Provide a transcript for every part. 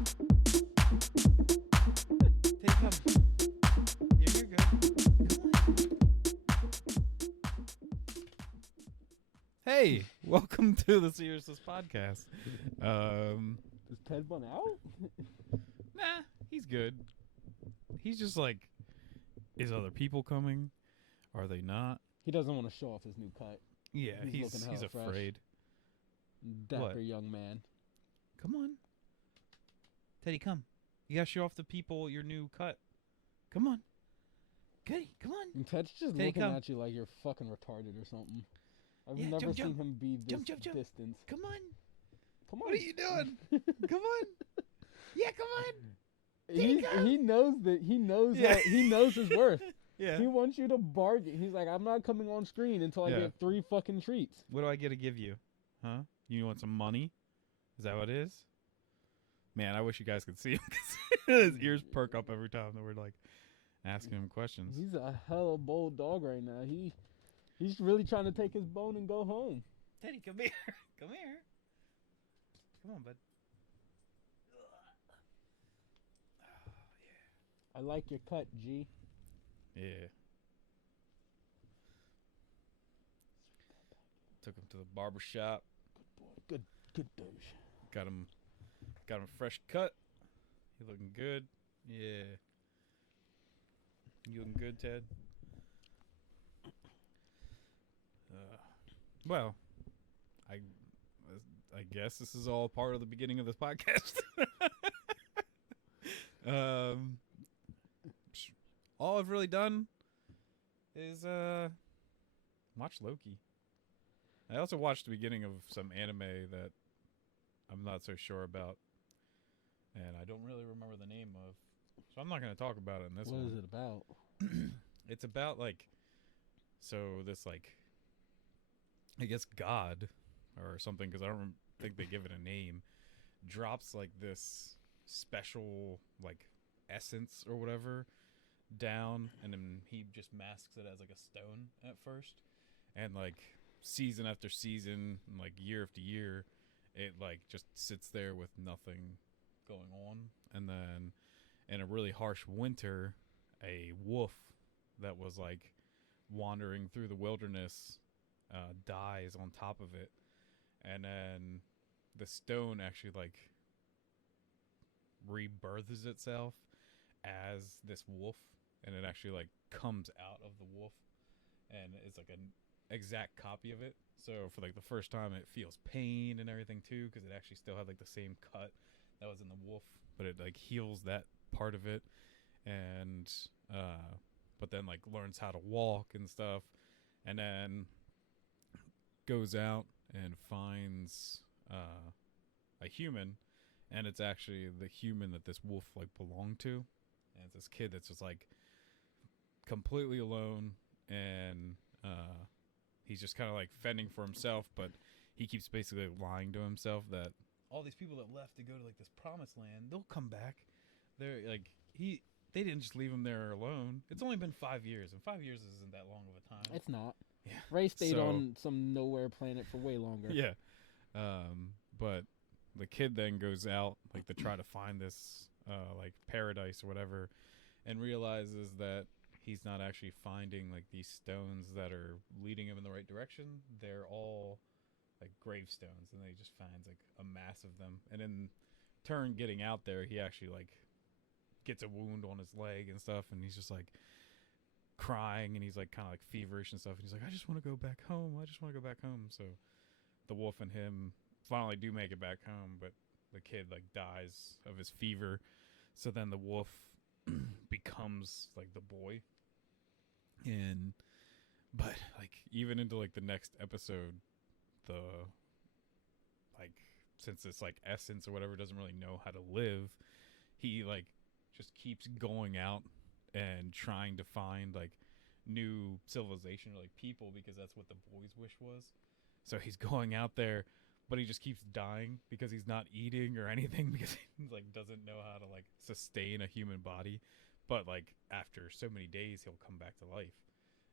Take him. You're good. Come on. Hey, welcome to the Seriousness Podcast. Is Ted Bunn out? Nah, he's good. He's just like, is other people coming? Are they not? He doesn't want to show off his new cut. Yeah, He's he's looking hella fresh. afraid. Dapper What? young man. Come on. Teddy, come. You gotta show off the people your new cut. Come on. Teddy, come on. And Ted's just Teddy, looking come. at you like you're fucking retarded or something. I've Yeah, never jump, seen jump. him be this Jump. distance. Come on. Come on. What are you doing? Come on. Yeah, come on. He knows that he knows Yeah. he knows his worth. Yeah. He wants you to bargain. He's like, I'm not coming on screen until I Yeah. get 3 fucking treats. What do I get to give you? Huh? You want some money? Is that what it is? Man, I wish you guys could see him because his ears perk up every time that we're like asking him questions. He's a hella bold dog right now. He's really trying to take his bone and go home. Teddy, come here. Come here. Come on, bud. I like your cut, G. Yeah. Took him to the barber shop. Good douche. Got him a fresh cut. He looking good. Yeah. You looking good, Ted? Well, I guess this is all part of the beginning of this podcast. All I've really done is watch Loki. I also watched the beginning of some anime that I'm not so sure about, and I don't really remember the name of, so I'm not going to talk about it in this one. What is it about? It's about this I guess God or something, because I don't think they give it a name, drops like this special like essence or whatever down, and then he just masks it as like a stone at first, and like season after season and like year after year it like just sits there with nothing going on, and then in a really harsh winter a wolf that was like wandering through the wilderness dies on top of it, and then the stone actually like rebirths itself as this wolf, and it actually like comes out of the wolf and it's like an exact copy of it. So for like the first time it feels pain and everything too, because it actually still had like the same cut that was in the wolf, but it like heals that part of it, and but then like learns how to walk and stuff, and then goes out and finds a human, and it's actually the human that this wolf like belonged to, and it's this kid that's just like completely alone, and he's just kind of like fending for himself, but he keeps basically lying to himself that all these people that left to go to like this promised land, they'll come back. They're like they didn't just leave him there alone. It's only been 5 years, and 5 years isn't that long of a time. It's not. Yeah. Ray stayed on some nowhere planet for way longer. Yeah. But the kid then goes out like to try to find this like paradise or whatever, and realizes that he's not actually finding like these stones that are leading him in the right direction. They're all like gravestones, and he just finds like a mass of them. And in turn getting out there, he actually like gets a wound on his leg and stuff, and he's just like crying, and he's like kind of like feverish and stuff, and he's like, I just want to go back home. So the wolf and him finally do make it back home, but the kid like dies of his fever. So then the wolf becomes like the boy, and but like even into like the next episode, the like, since this like essence or whatever doesn't really know how to live, he like just keeps going out and trying to find like new civilization or like people, because that's what the boy's wish was. So he's going out there, but he just keeps dying because he's not eating or anything, because he like doesn't know how to like sustain a human body. But like after so many days he'll come back to life.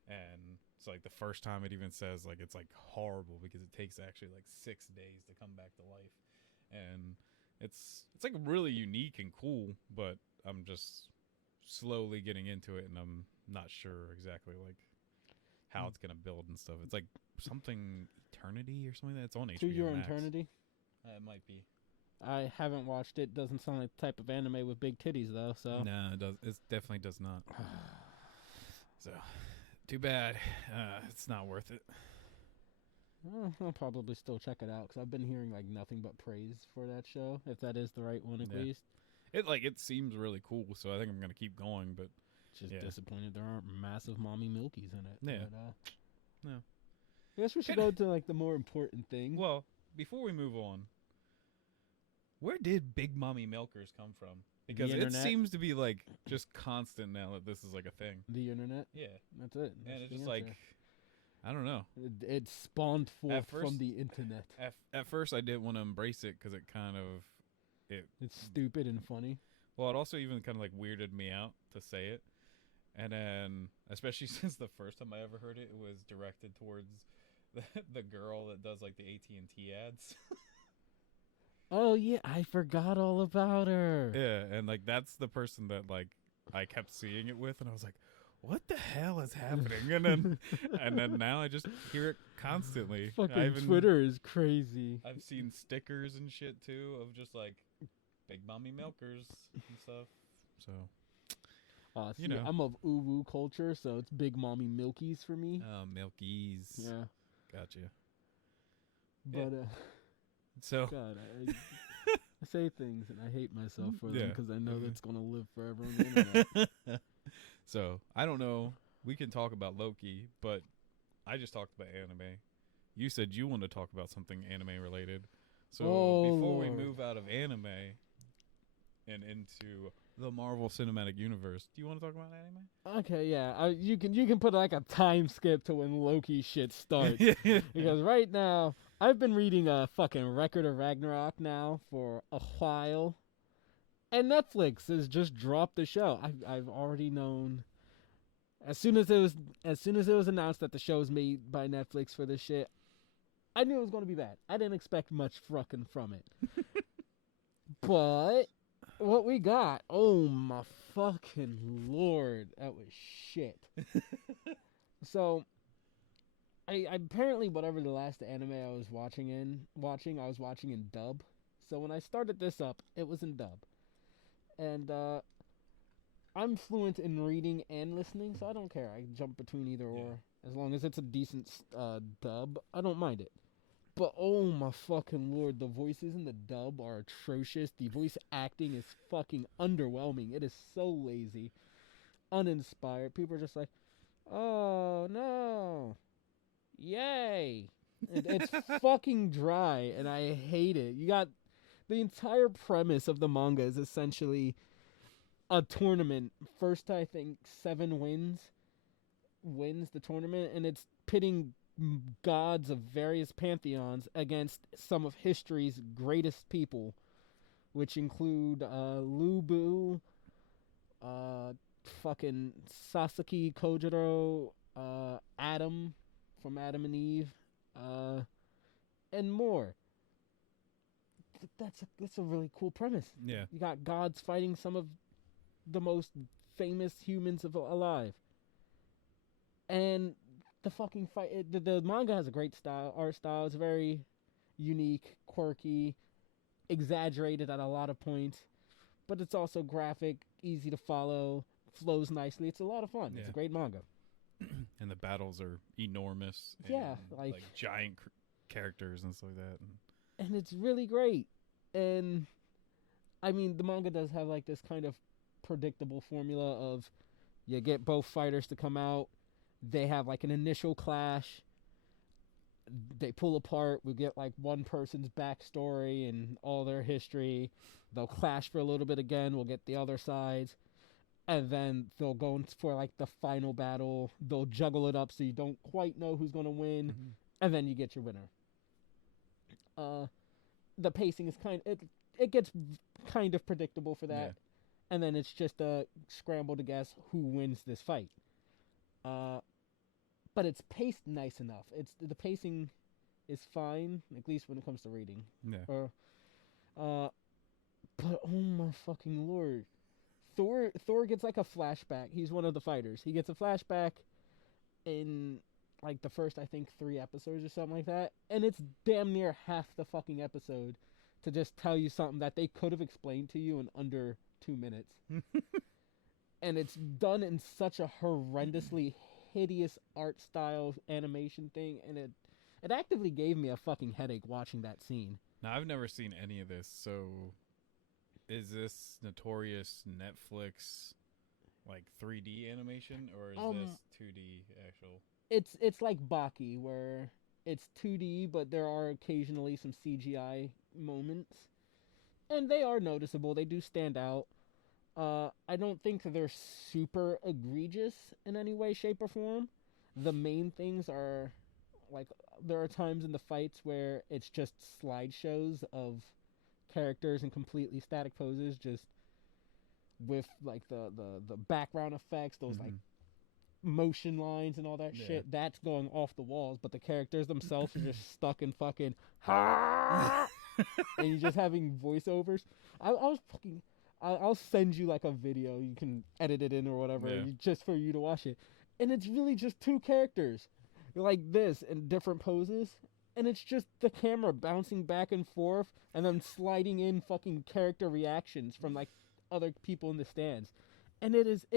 And it's like the first time it even says like it's like horrible because it takes actually like 6 days to come back to life. And it's like really unique and cool, but I'm just slowly getting into it, and I'm not sure exactly like how it's gonna build and stuff. It's like something Eternity or something that's on To HBO Your Max. Eternity. It might be. I haven't watched it. Doesn't sound like the type of anime with big titties though. So No, it does. It definitely does not. So, too bad. It's not worth it. I'll probably still check it out because I've been hearing like nothing but praise for that show. If that is the right one, at Yeah. least. It seems really cool, so I think I'm gonna keep going. But Just Yeah. disappointed there aren't massive mommy milkies in it. Yeah. But, No. I guess we should go to like the more important thing. well, before we move on, where did Big Mommy Milkers come from? Because it internet. seems to be like just constant now that this is like a thing. The internet. Yeah, That's it. and That's it's the just answer. like I don't know. It spawned forth first- from the internet. At first, I didn't want to embrace it because it kind of It's stupid and funny. well, it also even kind of like weirded me out to say it. And then, especially since the first time I ever heard it, it was directed towards the girl that does like the AT&T ads. Oh yeah, I forgot all about her. Yeah, and like that's the person that like I kept seeing it with, and I was like, "What the hell is happening?" And then now I just hear it constantly. Fucking Twitter is crazy. I've seen stickers and shit too of just like Big Mommy Milkers and stuff. So See, you know. I'm of uwu culture, so it's Big Mommy Milkies for me. Milkies. Yeah, Gotcha. but So God, I say things and I hate myself for them Yeah. because I know that's gonna live forever on the internet. So I don't know. We can talk about Loki, but I just talked about anime. You said you want to talk about something anime related. So before we Lord. move out of anime and into the Marvel Cinematic Universe, do you want to talk about anime? Okay, yeah, you can put like a time skip to when Loki shit starts. Because right now, I've been reading a fucking Record of Ragnarok now for a while, and Netflix has just dropped the show. I've already known as soon as it was announced that the show was made by Netflix for this shit. I knew it was going to be bad. I didn't expect much fucking from it, but what we got? Oh my fucking lord, that was shit. So. I apparently whatever the last anime I was watching, I was watching in dub. So when I started this up, it was in dub. And I'm fluent in reading and listening, so I don't care. I can jump between either or. As long as it's a decent dub, I don't mind it. But oh my fucking lord, the voices in the dub are atrocious. The voice acting is fucking underwhelming. It is so lazy, uninspired. People are just like, "Oh no. Yay." It's fucking dry and I hate it. You got the entire premise of the manga is essentially a tournament. First, I think 7 wins the tournament, and it's pitting gods of various pantheons against some of history's greatest people, which include Lubu, fucking Sasaki Kojiro, Adam from Adam and Eve, and more. That's a really cool premise. Yeah. You got gods fighting some of the most famous humans alive, and the fucking fight. The manga has a great art style. It's very unique, quirky, exaggerated at a lot of points, but it's also graphic, easy to follow, flows nicely. It's a lot of fun. Yeah. It's a great manga. And the battles are enormous. Yeah, and, like giant characters and stuff like that. and it's really great. And I mean, the manga does have like this kind of predictable formula of you get both fighters to come out, they have like an initial clash, they pull apart, we get like one person's backstory and all their history, they'll clash for a little bit again, we'll get the other sides, and then they'll go for like the final battle, they'll juggle it up so you don't quite know who's going to win, and then you get your winner. The pacing is it gets kind of predictable for that. Yeah. And then it's just a scramble to guess who wins this fight. But it's paced nice enough. The pacing is fine, at least when it comes to reading. Yeah. But oh my fucking lord, Thor gets like a flashback. He's one of the fighters. He gets a flashback in like the first, I think, 3 episodes or something like that, and it's damn near half the fucking episode to just tell you something that they could have explained to you in under 2 minutes. And it's done in such a horrendously hideous art style animation thing, and it actively gave me a fucking headache watching that scene. Now, I've never seen any of this, so is this notorious Netflix like 3D animation, or is this 2D actual? It's like Baki, where it's 2D, but there are occasionally some CGI moments, and they are noticeable. They do stand out. I don't think they're super egregious in any way, shape, or form. The main things are, like, there are times in the fights where it's just slideshows of characters in completely static poses, just with, like, the background effects, those, like, motion lines and all that shit. That's going off the walls, but the characters themselves are just stuck in fucking, and you're just having voiceovers. I was fucking... I'll send you like a video. You can edit it in or whatever, just for you to watch it. And it's really just 2 characters like this in different poses. And it's just the camera bouncing back and forth and then sliding in fucking character reactions from like other people in the stands. And it is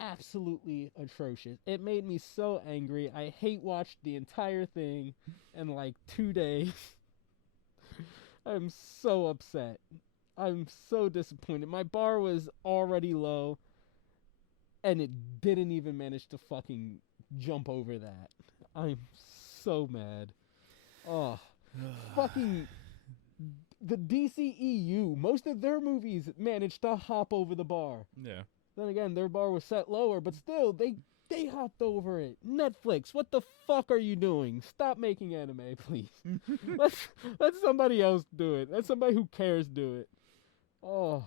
absolutely atrocious. It made me so angry. I hate watched the entire thing in like 2 days. I'm so upset. I'm so disappointed. My bar was already low, and it didn't even manage to fucking jump over that. I'm so mad. Oh, fucking the DCEU. Most of their movies managed to hop over the bar. Yeah. Then again, their bar was set lower, but still, they hopped over it. Netflix, what the fuck are you doing? Stop making anime, please. let somebody else do it. Let somebody who cares do it. Oh.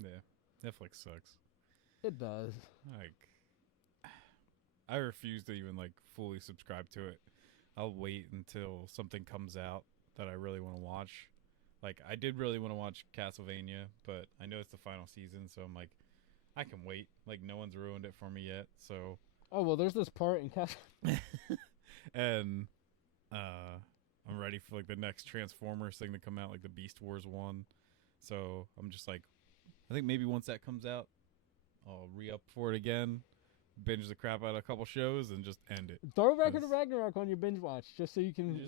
Yeah. Netflix sucks. It does. Like, I refuse to even like fully subscribe to it. I'll wait until something comes out that I really want to watch. Like, I did really want to watch Castlevania, but I know it's the final season, so I'm like, I can wait. Like, no one's ruined it for me yet, so... Oh, well, there's this part in And, I'm ready for, like, the next Transformers thing to come out, like the Beast Wars one. So, I'm just like, I think maybe once that comes out, I'll re-up for it again, binge the crap out of a couple shows, and just end it. Throw Record of Ragnarok on your binge watch, just so you can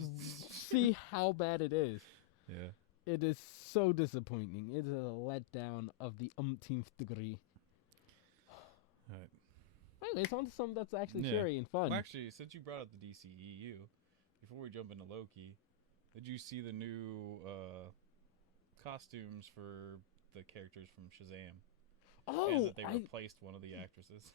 see how bad it is. Yeah. It is so disappointing. It is a letdown of the umpteenth degree. Right. Anyway, it's on to something that's actually cheery and fun. Well, actually, since you brought up the DCEU, before we jump into Loki, did you see the new costumes for the characters from Shazam? Oh, and that they replaced one of the actresses.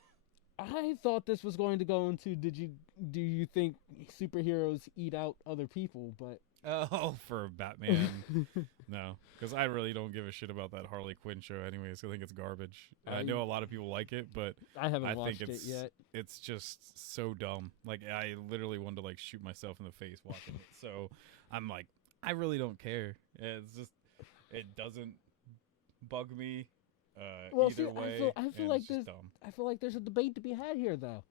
I thought this was going to go into do you think superheroes eat out other people? But oh, for Batman, no, because I really don't give a shit about that Harley Quinn show. Anyways, I think it's garbage. I know a lot of people like it, but I haven't watched it yet. It's just so dumb. Like, I literally wanted to like shoot myself in the face watching it. So I'm like, I really don't care. It's just, it doesn't bug me. Either way, I feel like there's a debate to be had here, though.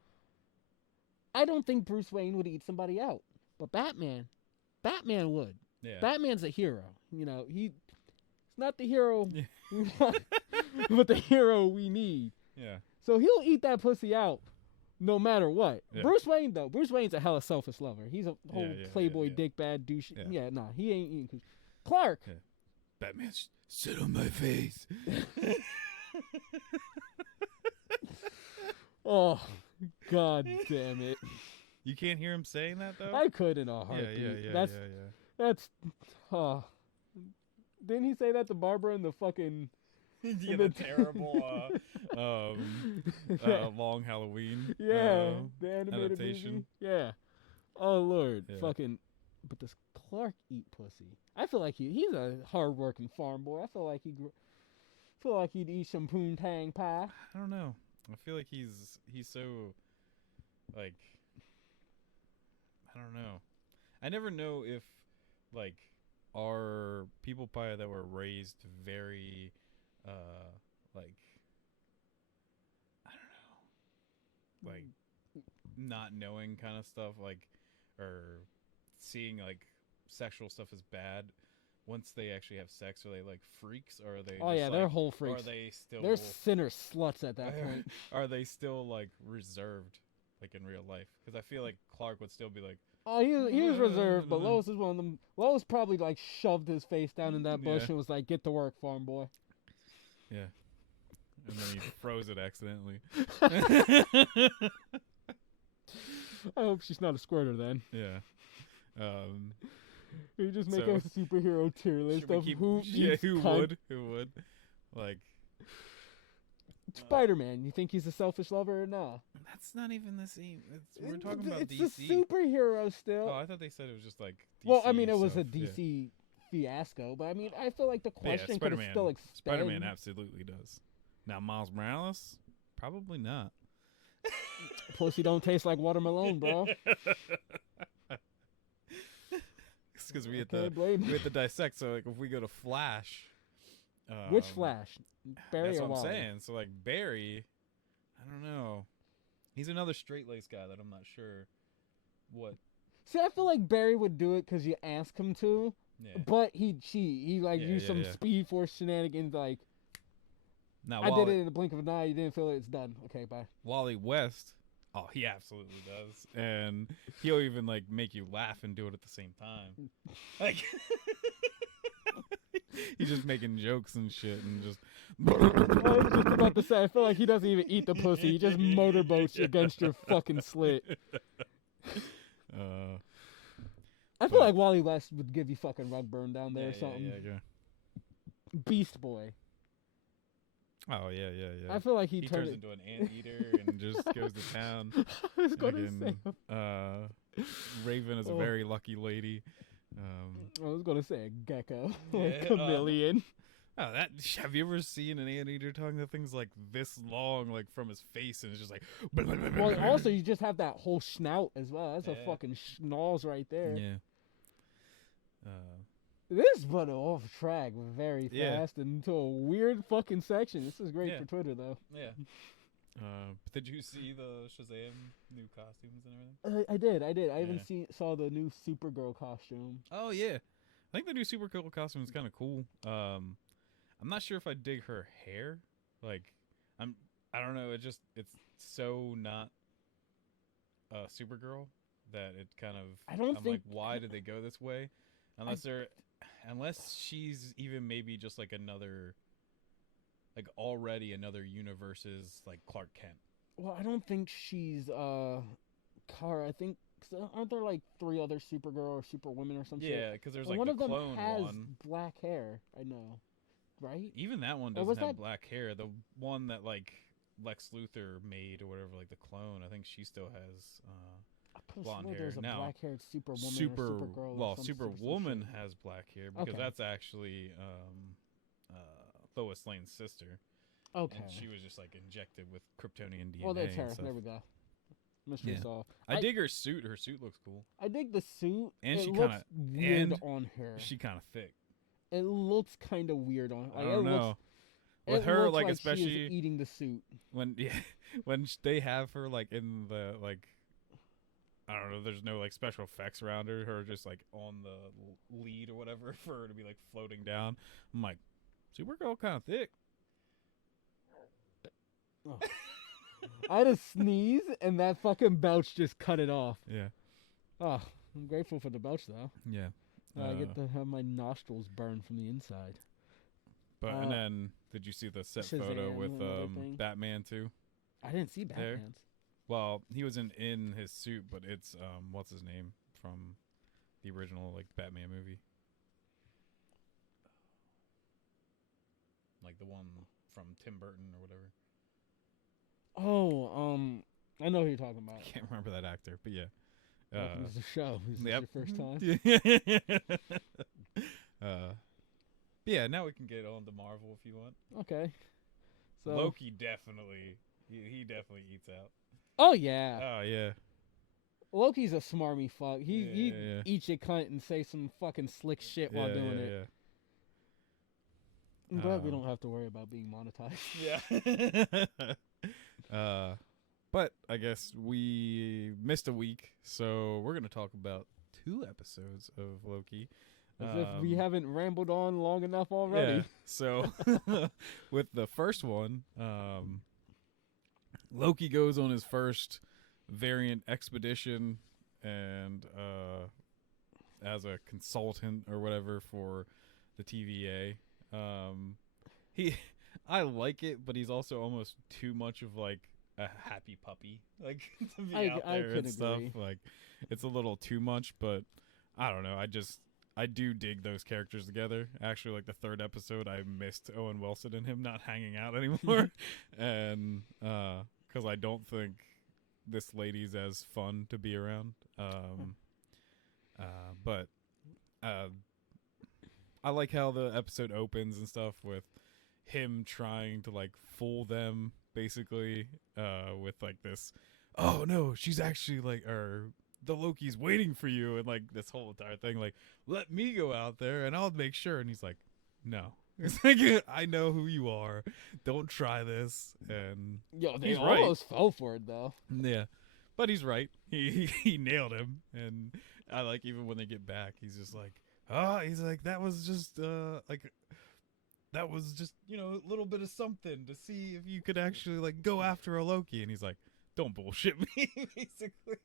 I don't think Bruce Wayne would eat somebody out, but Batman would. Yeah. Batman's a hero. You know, he's not the hero we want, but the hero we need. Yeah. So he'll eat that pussy out no matter what. Yeah. Bruce Wayne, though, Bruce Wayne's a hella selfish lover. He's a whole playboy dick bad douche. Yeah, nah, he ain't eating. Clark. Yeah. Batman, sit on my face. Oh, god damn it. You can't hear him saying that, though? I could in a heartbeat. Yeah. That's, didn't he say that to Barbara in the fucking... Yeah, the terrible Long Halloween the animated adaptation. movie? Yeah. Oh, Lord. Yeah. Fucking... But does Clark eat pussy? I feel like he's a hard-working farm boy. I feel like he'd eat some poontang pie. I don't know. I feel like he's so, like, I don't know. I never know if, like, are people probably that were raised very, like, I don't know, like not knowing kind of stuff, like, or seeing like sexual stuff as bad. Once they actually have sex, are they like freaks, or are they? Oh just yeah, like, they're whole or freaks. are they still? They're sinner sluts at that point. Are they still like reserved, like in real life? Because I feel like Clark would still be like, Oh, he was reserved, but Lois is one of them. Lois probably like shoved his face down in that bush and was like, "Get to work, farm boy." yeah, and then he froze it accidentally. I hope she's not a squirter then. Yeah. You just make a superhero tier list of who would. Like, Spider-Man. You think he's a selfish lover or not? That's not even the same. We're talking about it's DC. It's a superhero still. Oh, I thought they said it was just like DC. Well, I mean, it was a DC fiasco, but I mean, I feel like the question could have still expanded. Spider-Man absolutely does. Now, Miles Morales, probably not. Pussy don't taste like watermelon, bro. It's because we have to dissect. So, like, if we go to Flash, which Flash? Barry that's or what Wally? I'm saying. So, like, Barry, I don't know. He's another straight-laced guy that I'm not sure what. See, I feel like Barry would do it because you ask him to, but he'd cheat. He used some Speed Force shenanigans. Like, now, I did it in the blink of an eye. You didn't feel it. It's done. Okay, bye. Wally West. Oh, he absolutely does, and he'll even like make you laugh and do it at the same time. Like, he's just making jokes and shit, and just. I was just about to say, I feel like he doesn't even eat the pussy. He just motorboats against your fucking slit. I feel like Wally West would give you fucking rug burn down there or something. Yeah. Beast Boy. Oh yeah. I feel like he turns into an anteater and just goes to town. I was going to say. Raven is a very lucky lady. I was going to say a gecko, like chameleon. Have you ever seen an anteater tongue? That thing's like this long, like from his face, and it's just like. Well, also you just have that whole snout as well. That's a fucking schnoz right there. Yeah. This went off track very fast into a weird fucking section. This is great for Twitter, though. Yeah. Did you see the Shazam new costumes and everything? I did. I even saw the new Supergirl costume. Oh yeah, I think the new Supergirl costume is kind of cool. I'm not sure if I dig her hair. Like, I don't know. It's so not Supergirl that it kind of. I'm like, why did they go this way? Unless she's even maybe just like another, like already another universe's like Clark Kent. Well, I don't think she's Kara. I think aren't there like 3 other Supergirl or Superwomen or something? Yeah, because there's like one the of them clone has one. Black hair. I know, right? Even that one doesn't have black hair. The one that like Lex Luthor made or whatever, like the clone. I think she still has. Blonde hair. There's a now, black-haired Superwoman or Supergirl. Well, Superwoman has black hair because that's actually Lois Lane's sister. Okay. And she was just like injected with Kryptonian DNA. Well, that's her. There we go. Mystery solved. I dig her suit. Her suit looks cool. I dig the suit. And it she looks weird on her. She kind of thick. It looks kind of weird on her. I don't know. With her, like especially she is eating the suit. When they have her like in the like. I don't know, there's no like special effects around her just like on the lead or whatever for her to be like floating down. I'm like, Supergirl kind of thick. Oh. I had a sneeze and that fucking belch just cut it off. Yeah. Oh, I'm grateful for the belch though. Yeah. I get to have my nostrils burned from the inside. But and then did you see the set photo with Batman too? I didn't see Batman's. Well, he was in his suit, but it's what's his name from the original like Batman movie, like the one from Tim Burton or whatever. Oh, I know who you're talking about. I can't remember that actor, but yeah. Welcome to the show. Is this your first time? Yeah. Now we can get on to Marvel if you want. Okay. So Loki definitely, he definitely eats out. Oh yeah. Oh yeah. Loki's a smarmy fuck. He Yeah. eat your cunt and say some fucking slick shit while doing it. I'm glad we don't have to worry about being monetized. Yeah. But I guess we missed a week, so we're gonna talk about 2 episodes of Loki. As if we haven't rambled on long enough already. Yeah. So with the first one, Loki goes on his first variant expedition, and as a consultant or whatever for the TVA. I like it, but he's also almost too much of like a happy puppy, like to be out there and stuff. Agree. Like it's a little too much, but I don't know. I do dig those characters together. Actually, like the 3rd episode, I missed Owen Wilson and him not hanging out anymore, and because I don't think this lady's as fun to be around. But I like how the episode opens and stuff with him trying to like fool them, basically, with like this, oh no, she's actually like, or the Loki's waiting for you, and like this whole entire thing, like, let me go out there and I'll make sure. And he's like, no. It's like, I know who you are. Don't try this. And they almost fell for it though. Yeah, but he's right. He nailed him, and I like even when they get back, he's just like, he's like, that was just that was just a little bit of something to see if you could actually like go after a Loki. And he's like, don't bullshit me, basically.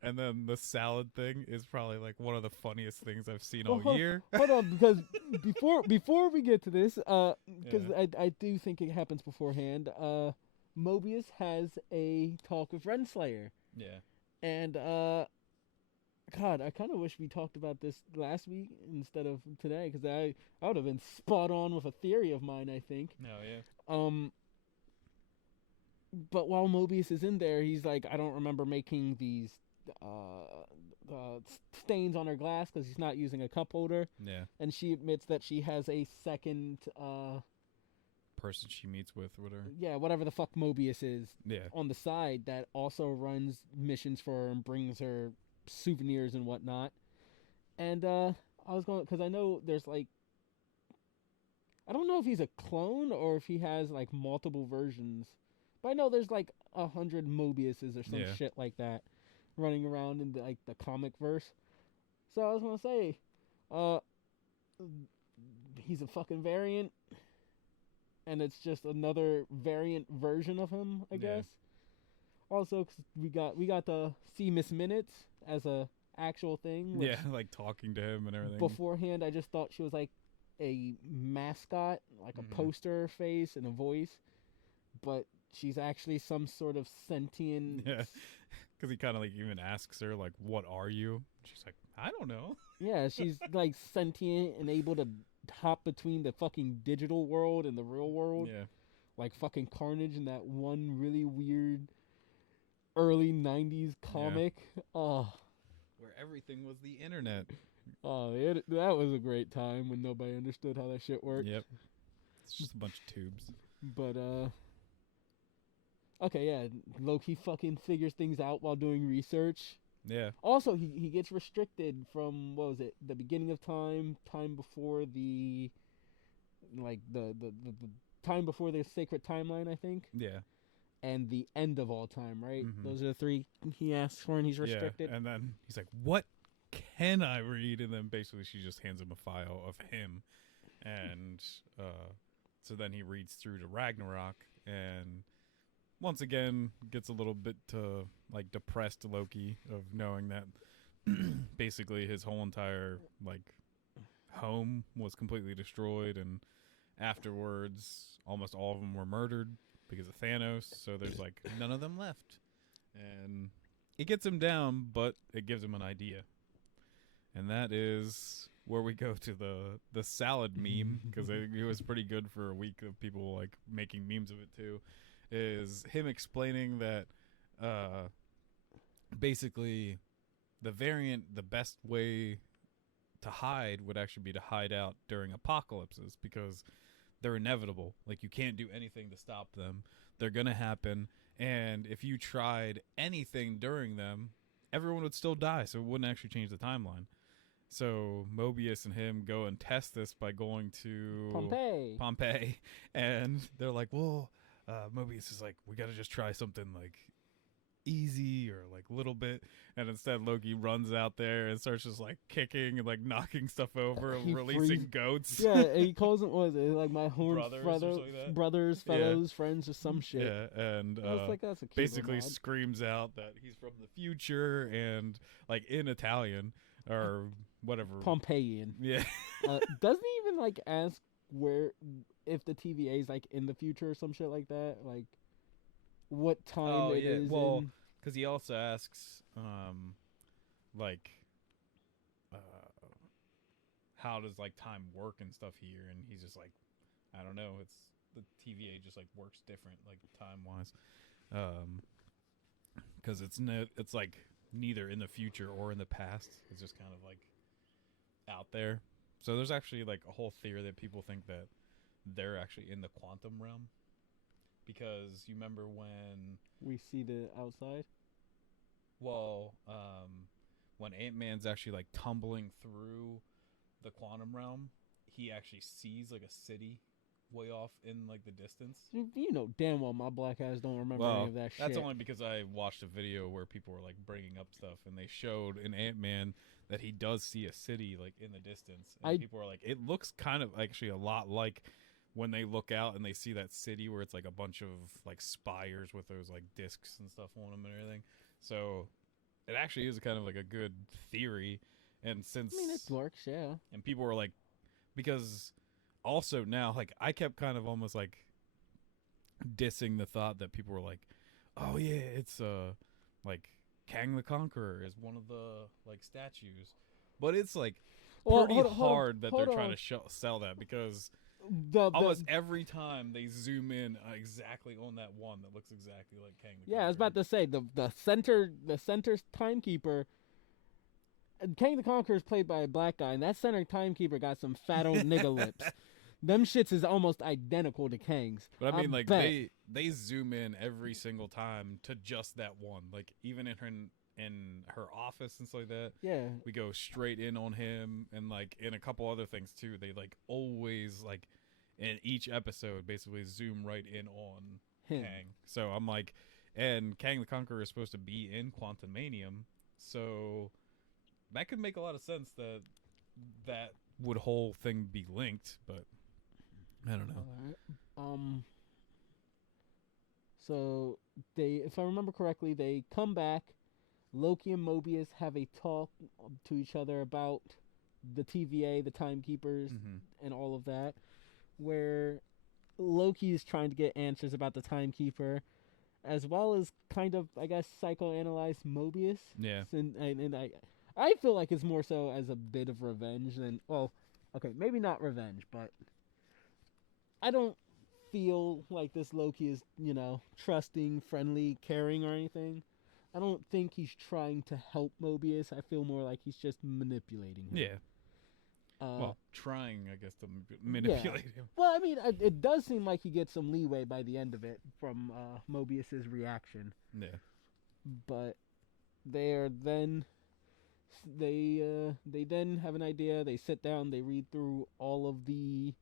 And then the salad thing is probably like one of the funniest things I've seen all year. Hold on, because before we get to this, because I do think it happens beforehand. Mobius has a talk with Renslayer. Yeah. And God, I kind of wish we talked about this last week instead of today, because I would have been spot on with a theory of mine, I think. Oh yeah. But while Mobius is in there, he's like, I don't remember making these stains on her glass because he's not using a cup holder. Yeah. And she admits that she has a second person she meets with or whatever. Yeah, whatever the fuck Mobius is. Yeah. On the side that also runs missions for her and brings her souvenirs and whatnot. And I was going, because I know there's like, I don't know if he's a clone or if he has like multiple versions, but I know there's like 100 Mobiuses or some shit like that running around in like the comic verse. So I was gonna say, he's a fucking variant, and it's just another variant version of him, I guess. Also, 'cause we got to see Miss Minutes as a actual thing. Yeah, like talking to him and everything. Beforehand, I just thought she was like a mascot, like a poster face and a voice, but she's actually some sort of sentient. Yeah, because he kind of like even asks her like, "What are you?" She's like, "I don't know." Yeah, she's like sentient and able to hop between the fucking digital world and the real world. Yeah, like fucking Carnage in that one really weird early 90s comic. Oh, where everything was the internet. Oh, that was a great time when nobody understood how that shit worked. Yep. It's just a bunch of tubes. But, okay, yeah, Loki fucking figures things out while doing research. Yeah. Also, he gets restricted from, what was it, the beginning of time before the, like, the time before the sacred timeline, I think. Yeah. And the end of all time, right? Mm-hmm. Those are the 3 he asks for, and he's restricted. Yeah, and then he's like, "What can I read?" And then basically she just hands him a file of him, and so then he reads through to Ragnarok, and once again gets a little bit to like depressed Loki of knowing that basically his whole entire like home was completely destroyed, and afterwards almost all of them were murdered because of Thanos, so there's like none of them left. And it gets him down, but it gives him an idea. And that is where we go to the salad meme, because it was pretty good for a week of people like making memes of it too, is him explaining that basically the variant, the best way to hide would actually be to hide out during apocalypses, because they're inevitable. Like, you can't do anything to stop them. They're going to happen. And if you tried anything during them, everyone would still die, so it wouldn't actually change the timeline. So Mobius and him go and test this by going to Pompeii, and they're like, well, Mobius is like, we gotta just try something like easy or like little bit, and instead Loki runs out there and starts just like kicking and like knocking stuff over and releasing goats. Yeah, and he calls them, what is it, like my horn brothers, fellows, friends, or some shit. Yeah, and I was like, that's a cute basically screams out that he's from the future and like in Italian or whatever. Pompeian. Yeah. Doesn't he even like ask if the TVA is like in the future or some shit like that? Like what time it is. Well, because he also asks, like, how does like time work and stuff here? And he's just like, I don't know. It's the TVA just like works different, like time wise, because it's like neither in the future or in the past. It's just kind of like out there. So there's actually like a whole theory that people think that they're actually in the quantum realm. Because you remember when we see the outside? Well, when Ant-Man's actually like tumbling through the quantum realm, he actually sees like a city way off in like the distance. You know damn well my black ass don't remember any of that shit. That's only because I watched a video where people were like bringing up stuff, and they showed in Ant-Man that he does see a city like in the distance. And people were like, it looks kind of actually a lot like when they look out and they see that city where it's like a bunch of like spires with those like discs and stuff on them and everything. So it actually is kind of like a good theory. And since it works, yeah. And people were like, because also now like I kept kind of almost like dissing the thought that people were like, oh yeah, it's like Kang the Conqueror is one of the like statues, but it's like pretty hard that they're trying to sell that, because almost every time they zoom in exactly on that one that looks exactly like Kang the Conqueror. Yeah, I was about to say the center timekeeper. Kang the Conqueror is played by a black guy, and that center timekeeper got some fat old nigga lips. Them shits is almost identical to Kang's. But I mean, like they zoom in every single time to just that one. Like even in her office and stuff like that. Yeah, we go straight in on him, and like in a couple other things too. They like always like in each episode basically zoom right in on Kang. So I'm like, and Kang the Conqueror is supposed to be in Quantumanium, so that could make a lot of sense that would whole thing be linked, but I don't know. All right. So they, if I remember correctly, they come back. Loki and Mobius have a talk to each other about the TVA, the timekeepers, and all of that, where Loki is trying to get answers about the timekeeper, as well as kind of, I guess, psychoanalyze Mobius. Yeah. And I feel like it's more so as a bit of revenge than, well, okay, maybe not revenge, but I don't feel like this Loki is, trusting, friendly, caring, or anything. I don't think he's trying to help Mobius. I feel more like he's just manipulating him. Yeah. Well, trying, I guess, to manipulate him. Well, I mean, it does seem like he gets some leeway by the end of it from Mobius's reaction. Yeah. But they then have an idea. They sit down. They read through all of the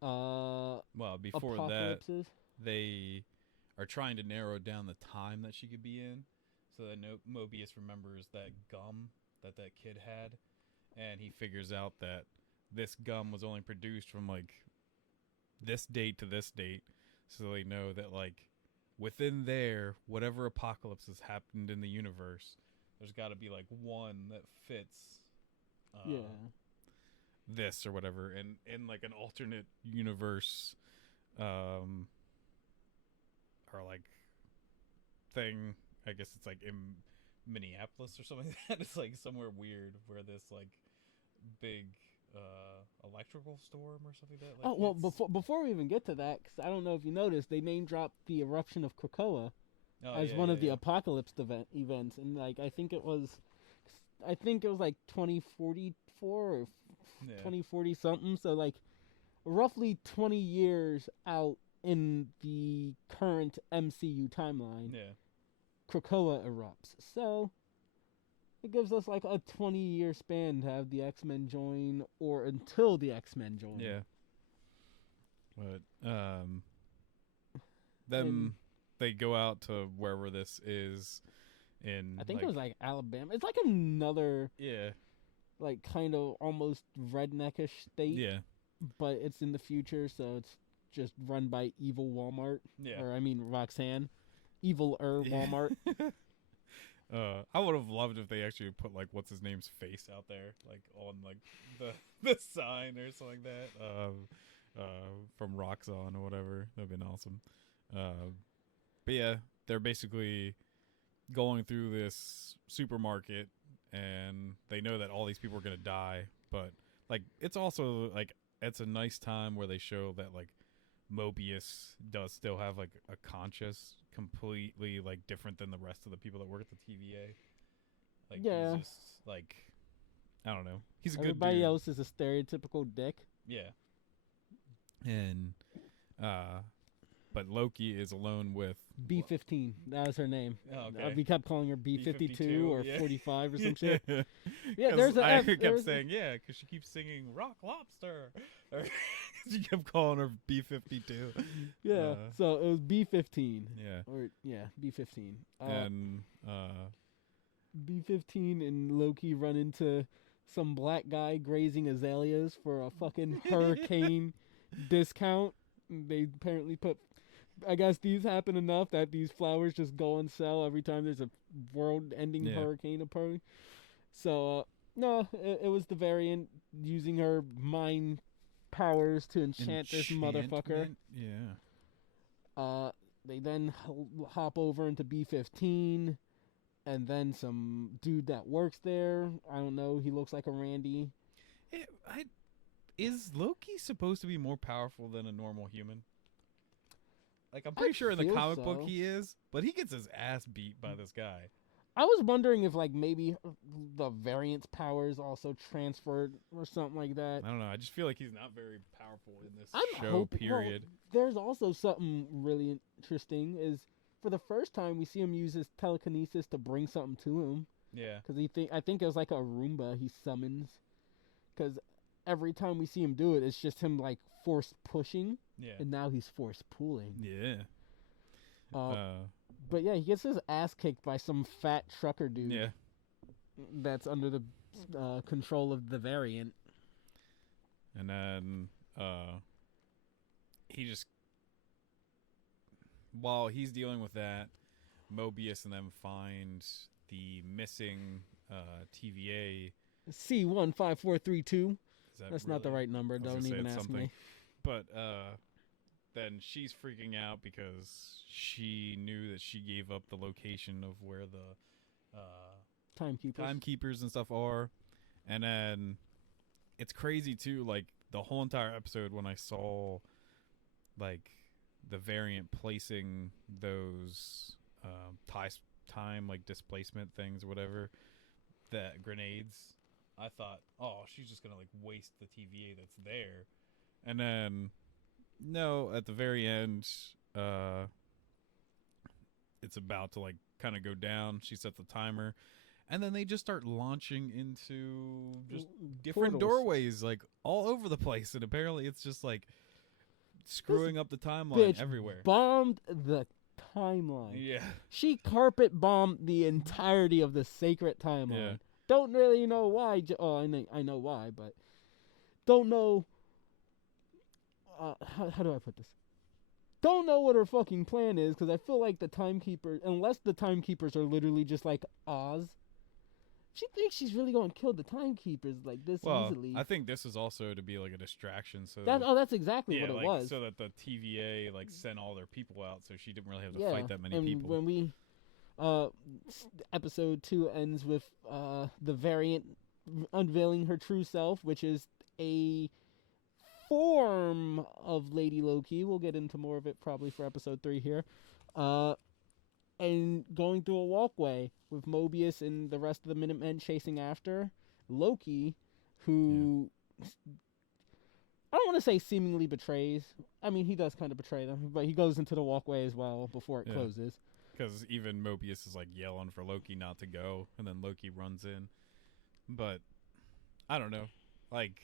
well, before that, they are trying to narrow down the time that she could be in, so that Mobius remembers that gum that kid had, and he figures out that this gum was only produced from like this date to this date, so they know that like within there, whatever apocalypse has happened in the universe, there's got to be like one that fits this or whatever, and in like an alternate universe or like thing, I guess it's like in Minneapolis or something like that. It's like somewhere weird where this like big electrical storm or something like that. Like, well, before we even get to that, because I don't know if you noticed, they name dropped the eruption of Krakoa as one of the apocalypse events, and like I think it was like 2044 or 2040 something. So like roughly 20 years out in the current MCU timeline, Yeah. Krakoa erupts. So it gives us like a 20-year span to have the X-Men join, or until the X-Men join. Yeah. But And then they go out to wherever this is in. I think it was like Alabama. It's like another Yeah. like kind of almost redneckish state, Yeah. but it's in the future, so it's just run by evil Walmart. Yeah. Or I mean Roxanne, evil Walmart. I would have loved if they actually put like what's his name's face out there, like on like the sign or something like that. From Roxanne or whatever. That'd been awesome. But yeah, they're basically going through this supermarket, and they know that all these people are gonna die. But like, it's also like it's a nice time where they show that like Mobius does still have like a conscience, completely like different than the rest of the people that work at the TVA. Like, Yeah. he's just like, I don't know, he's a Everybody good dude. else is a stereotypical dick. Yeah. And but Loki is alone with B-15. That was her name. Oh, okay. We kept calling her B-52 B-52, or yeah. 45 or some shit. Yeah, Yeah, there's a I F- kept there's- saying yeah because she keeps singing Rock Lobster. She kept calling her B-52. Yeah, so it was B-15. Yeah. Or, yeah, B-15. And B-15 and Loki run into some black guy grazing azaleas for a fucking hurricane discount. They apparently put... I guess these happen enough that these flowers just go on sale every time there's a world-ending hurricane approaching. So, no, it was the variant using her mind powers to enchant this motherfucker. Yeah. They then hop over into B-15, and then some dude that works there. I don't know. He looks like a Randy. Is Loki supposed to be more powerful than a normal human? Like, I'm pretty sure in the feel comic book so. he is, but he gets his ass beat by this guy. I was wondering if, like, maybe the variant's powers also transferred or something like that. I don't know. I just feel like he's not very powerful in this I'm show, hoping- period. Well, there's also something really interesting is for the first time we see him use his telekinesis to bring something to him. Yeah. Because I think it was like a Roomba he summons. Because every time we see him do it, it's just him, like, force pushing. Yeah. And now he's force pulling. Yeah. But yeah, he gets his ass kicked by some fat trucker dude. Yeah. That's under the control of the variant. And then he just, while he's dealing with that, Mobius and them find the missing TVA. C15432. That's not the really- right number. I was Don't gonna say even it's ask something. me. But then she's freaking out because she knew that she gave up the location of where the timekeepers and stuff are. And then it's crazy too, like the whole entire episode when I saw like the variant placing those time like displacement things or whatever, that grenades, I thought, oh, she's just gonna like waste the TVA that's there. And then no, at the very end, it's about to like kind of go down. She sets the timer, and then they just start launching into just different Portals. doorways, like all over the place. And apparently, it's just like screwing up the timeline Bitch everywhere. bombed the timeline. Yeah, She carpet bombed the entirety of the sacred timeline. Yeah. Don't really know why. I know why, but don't know. How do I put this? Don't know what her fucking plan is, because I feel like the timekeeper, unless the timekeepers are literally just like Oz, she thinks she's really going to kill the timekeepers like this easily. I think this is also to be like a distraction. So That's exactly yeah, what it like, was. so that the TVA like sent all their people out, so she didn't really have to Yeah, fight that many and people. when we episode 2 ends with the variant unveiling her true self, which is a form of Lady Loki. We'll get into more of it probably for episode 3 here. And going through a walkway with Mobius and the rest of the Minutemen chasing after Loki, who I don't want to say seemingly betrays. I mean, he does kind of betray them, but he goes into the walkway as well before it closes. Because even Mobius is like yelling for Loki not to go, and then Loki runs in. But I don't know, like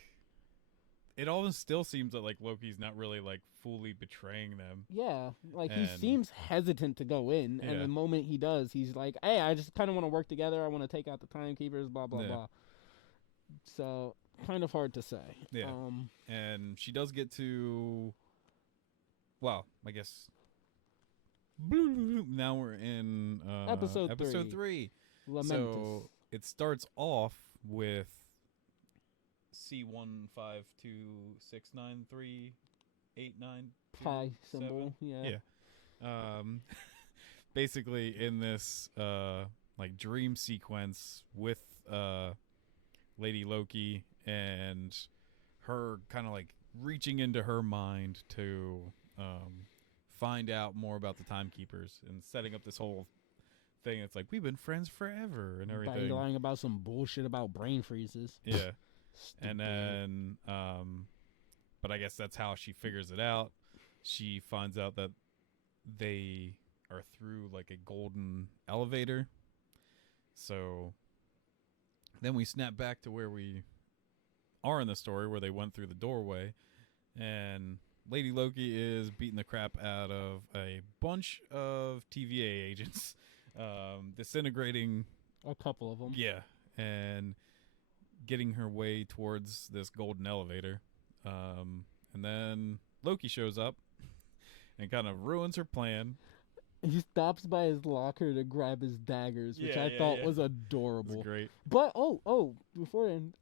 it always still seems that like Loki's not really like fully betraying them. Yeah, like he And- seems hesitant to go in, and Yeah. the moment he does, he's like, "Hey, I just kind of want to work together. I want to take out the timekeepers." Blah blah Yeah. blah. So kind of hard to say. Yeah. And she does get to, well, I guess. Now we're in Episode three. Lamentus. So it starts off with C15269389. Pi symbol. Yeah. Basically in this like dream sequence with Lady Loki and her kind of like reaching into her mind to find out more about the timekeepers and setting up this whole thing. It's like we've been friends forever and everything. By lying about some bullshit about brain freezes. Yeah. Stupid. And then but I guess that's how she figures it out. She finds out that they are through like a golden elevator. So then we snap back to where we are in the story, where they went through the doorway, and Lady Loki is beating the crap out of a bunch of TVA agents, disintegrating a couple of them. Yeah, and getting her way towards this golden elevator. And then Loki shows up and kind of ruins her plan. He stops by his locker to grab his daggers, which I thought was adorable. It's great. But before then,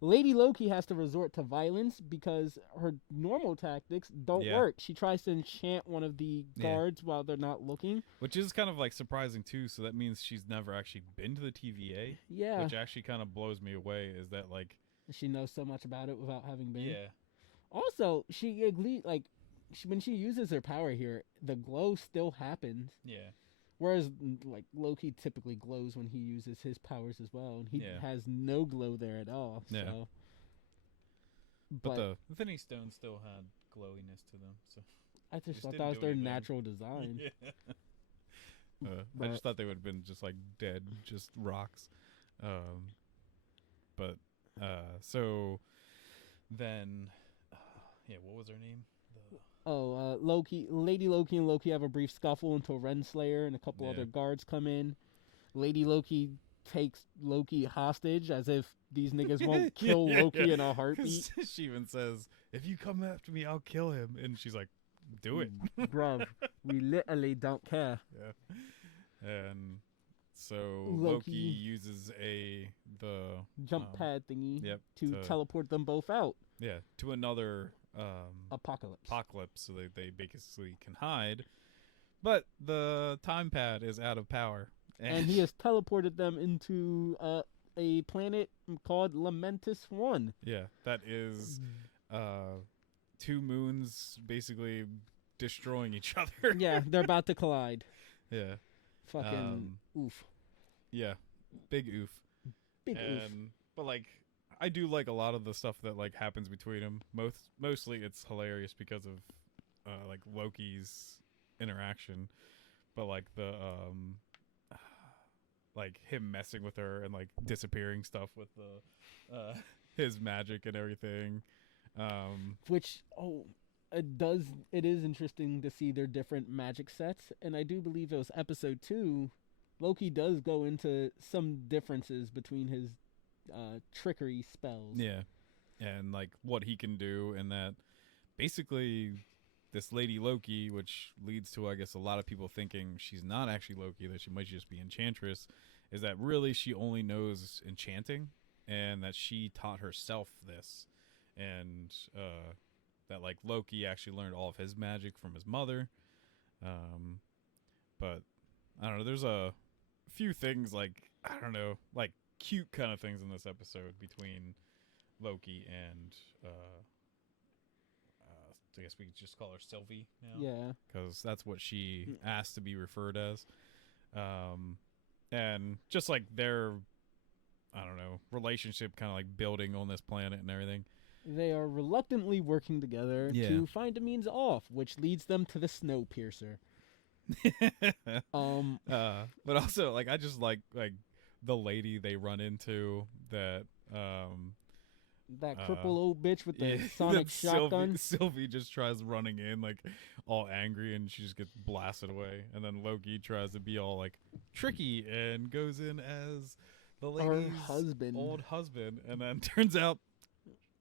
Lady Loki has to resort to violence because her normal tactics don't work. She tries to enchant one of the guards while they're not looking, which is kind of like surprising too. So that means she's never actually been to the TVA. Yeah, which actually kind of blows me away. Is that like she knows so much about it without having been? Yeah. Also, when she uses her power here, the glow still happens. Yeah. Whereas, like, Loki typically glows when he uses his powers as well, and he has no glow there at all. Yeah. So. But the Infinity Stones still had glowiness to them. So I just thought didn't that was do their anything. natural design. I just thought they would have been just like dead, just rocks. So then, what was her name? Lady Loki and Loki have a brief scuffle until Renslayer and a couple other guards come in. Lady Loki takes Loki hostage as if these niggas won't kill Loki in a heartbeat. She even says, "If you come after me, I'll kill him." And she's like, "Do it." Bruv, we literally don't care. Yeah. And so Loki uses the jump pad thingy to to teleport them both out. Yeah, to another apocalypse, so they basically can hide. But the time pad is out of power. And he has teleported them into a planet called Lamentus 1. Yeah, that is two moons basically destroying each other. Yeah, they're about to collide. Yeah. Fucking oof. Yeah, big oof. Big oof. But like, I do like a lot of the stuff that like happens between them. Mostly it's hilarious because of like Loki's interaction, but like the like him messing with her and like disappearing stuff with the his magic and everything. Which it is interesting to see their different magic sets, and I do believe it was episode 2. Loki does go into some differences between his trickery spells. Yeah, and like what he can do, and that basically this Lady Loki, which leads to I guess a lot of people thinking she's not actually Loki, that she might just be Enchantress, is that really she only knows enchanting, and that she taught herself this, and that like Loki actually learned all of his magic from his mother. But I don't know, there's a few things like, I don't know, like cute kind of things in this episode between Loki and I guess we could just call her Sylvie now. Yeah, because that's what she asked to be referred as. And just like their, I don't know, relationship kind of like building on this planet and everything. They are reluctantly working together Yeah. to find a means off, which leads them to the Snowpiercer. But also like I just like the lady they run into that That crippled old bitch with the yeah, sonic that shotgun. Sylvie just tries running in like all angry and she just gets blasted away, and then Loki tries to be all like tricky and goes in as the lady's husband. old husband, and then turns out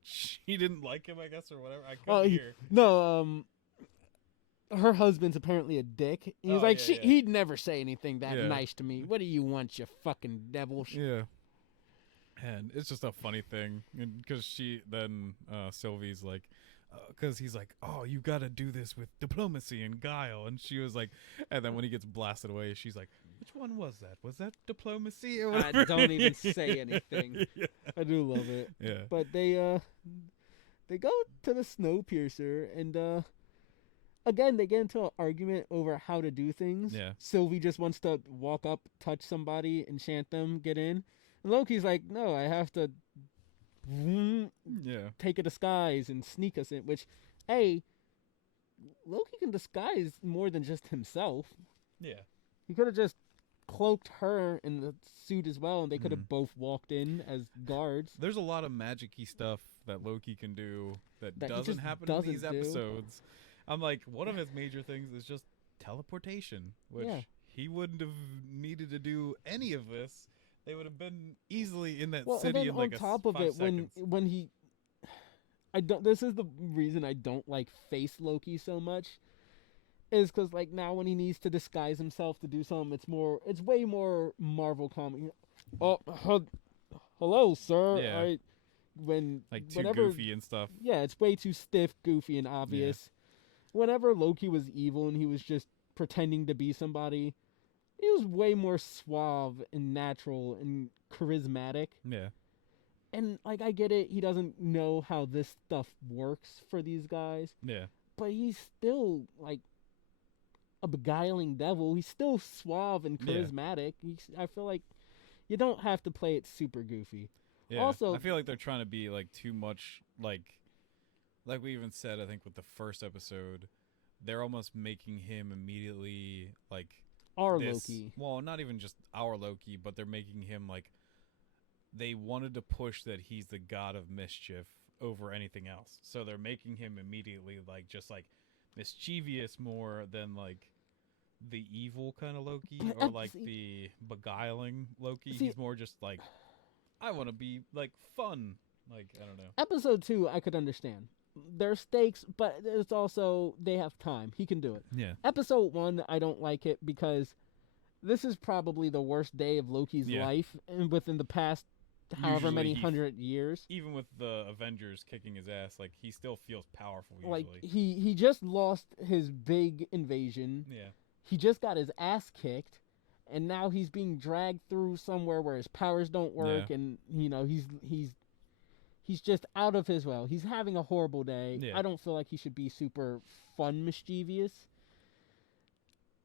she didn't like him, I guess, or whatever. I couldn't hear. No, her husband's apparently a dick. He was like, yeah. he'd never say anything that Yeah. nice to me. What do you want, you fucking devil? Yeah. And it's just a funny thing, because Sylvie's like, because he's like, oh, you got to do this with diplomacy and guile, and she was like, and then when he gets blasted away, she's like, which one was that? Was that diplomacy or whatever? I don't even say anything. Yeah. I do love it. Yeah. But they go to the Snowpiercer, and again they get into an argument over how to do things. Yeah. Sylvie just wants to walk up, touch somebody, enchant them, get in. And Loki's like, no, I have to take a disguise and sneak us in. Which, Loki can disguise more than just himself. Yeah. He could have just cloaked her in the suit as well, and they could have both walked in as guards. There's a lot of magic-y stuff that Loki can do that That he doesn't just happen doesn't in these do. episodes. I'm like, one of his major things is just teleportation, which he wouldn't have needed to do any of this. They would have been easily in that Well, city and then in like on top of 5 it, seconds. when he, I don't. This is the reason I don't like face Loki so much, is because like now when he needs to disguise himself to do something, it's way more Marvel comic. Oh, hello, sir. Yeah. Too whenever, goofy and stuff. Yeah, it's way too stiff, goofy, and obvious. Whenever Loki was evil and he was just pretending to be somebody, he was way more suave and natural and charismatic. Yeah. And, like, I get it. He doesn't know how this stuff works for these guys. Yeah. But he's still, like, a beguiling devil. He's still suave and charismatic. I feel like you don't have to play it super goofy. Yeah. Also, I feel like they're trying to be, like, too much, like we even said, I think, with the first episode, they're almost making him immediately, like, Loki. Well, not even just our Loki, but they're making him like, they wanted to push that he's the god of mischief over anything else. So they're making him immediately like just like mischievous more than like the evil kind of Loki, or like the beguiling Loki. He's more just like, I want to be like fun. Like, I don't know. Episode 2, I could understand. There's stakes, but it's also they have time. He can do it. Yeah. Episode 1, I don't like it because this is probably the worst day of Loki's life, and within the past however many 100 years. Even with the Avengers kicking his ass, like he still feels powerful. Usually. Like he just lost his big invasion. Yeah. He just got his ass kicked, and now he's being dragged through somewhere where his powers don't work, and he's just out of his well. He's having a horrible day. Yeah. I don't feel like he should be super fun, mischievous.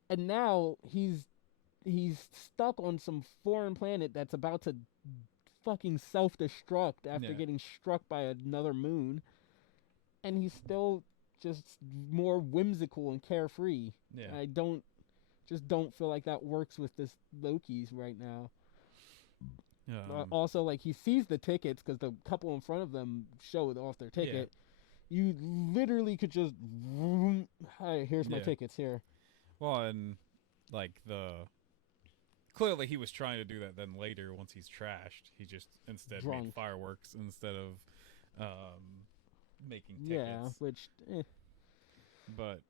And now he's stuck on some foreign planet that's about to fucking self-destruct after getting struck by another moon. And he's still just more whimsical and carefree. Yeah. I don't feel like that works with this Loki's right now. Also, like, he sees the tickets because the couple in front of them showed off their ticket. Yeah. You literally could just, hey, here's my tickets here. Well, and like clearly he was trying to do that. Then later, once he's trashed, he just instead made fireworks instead of making tickets. Yeah, which. But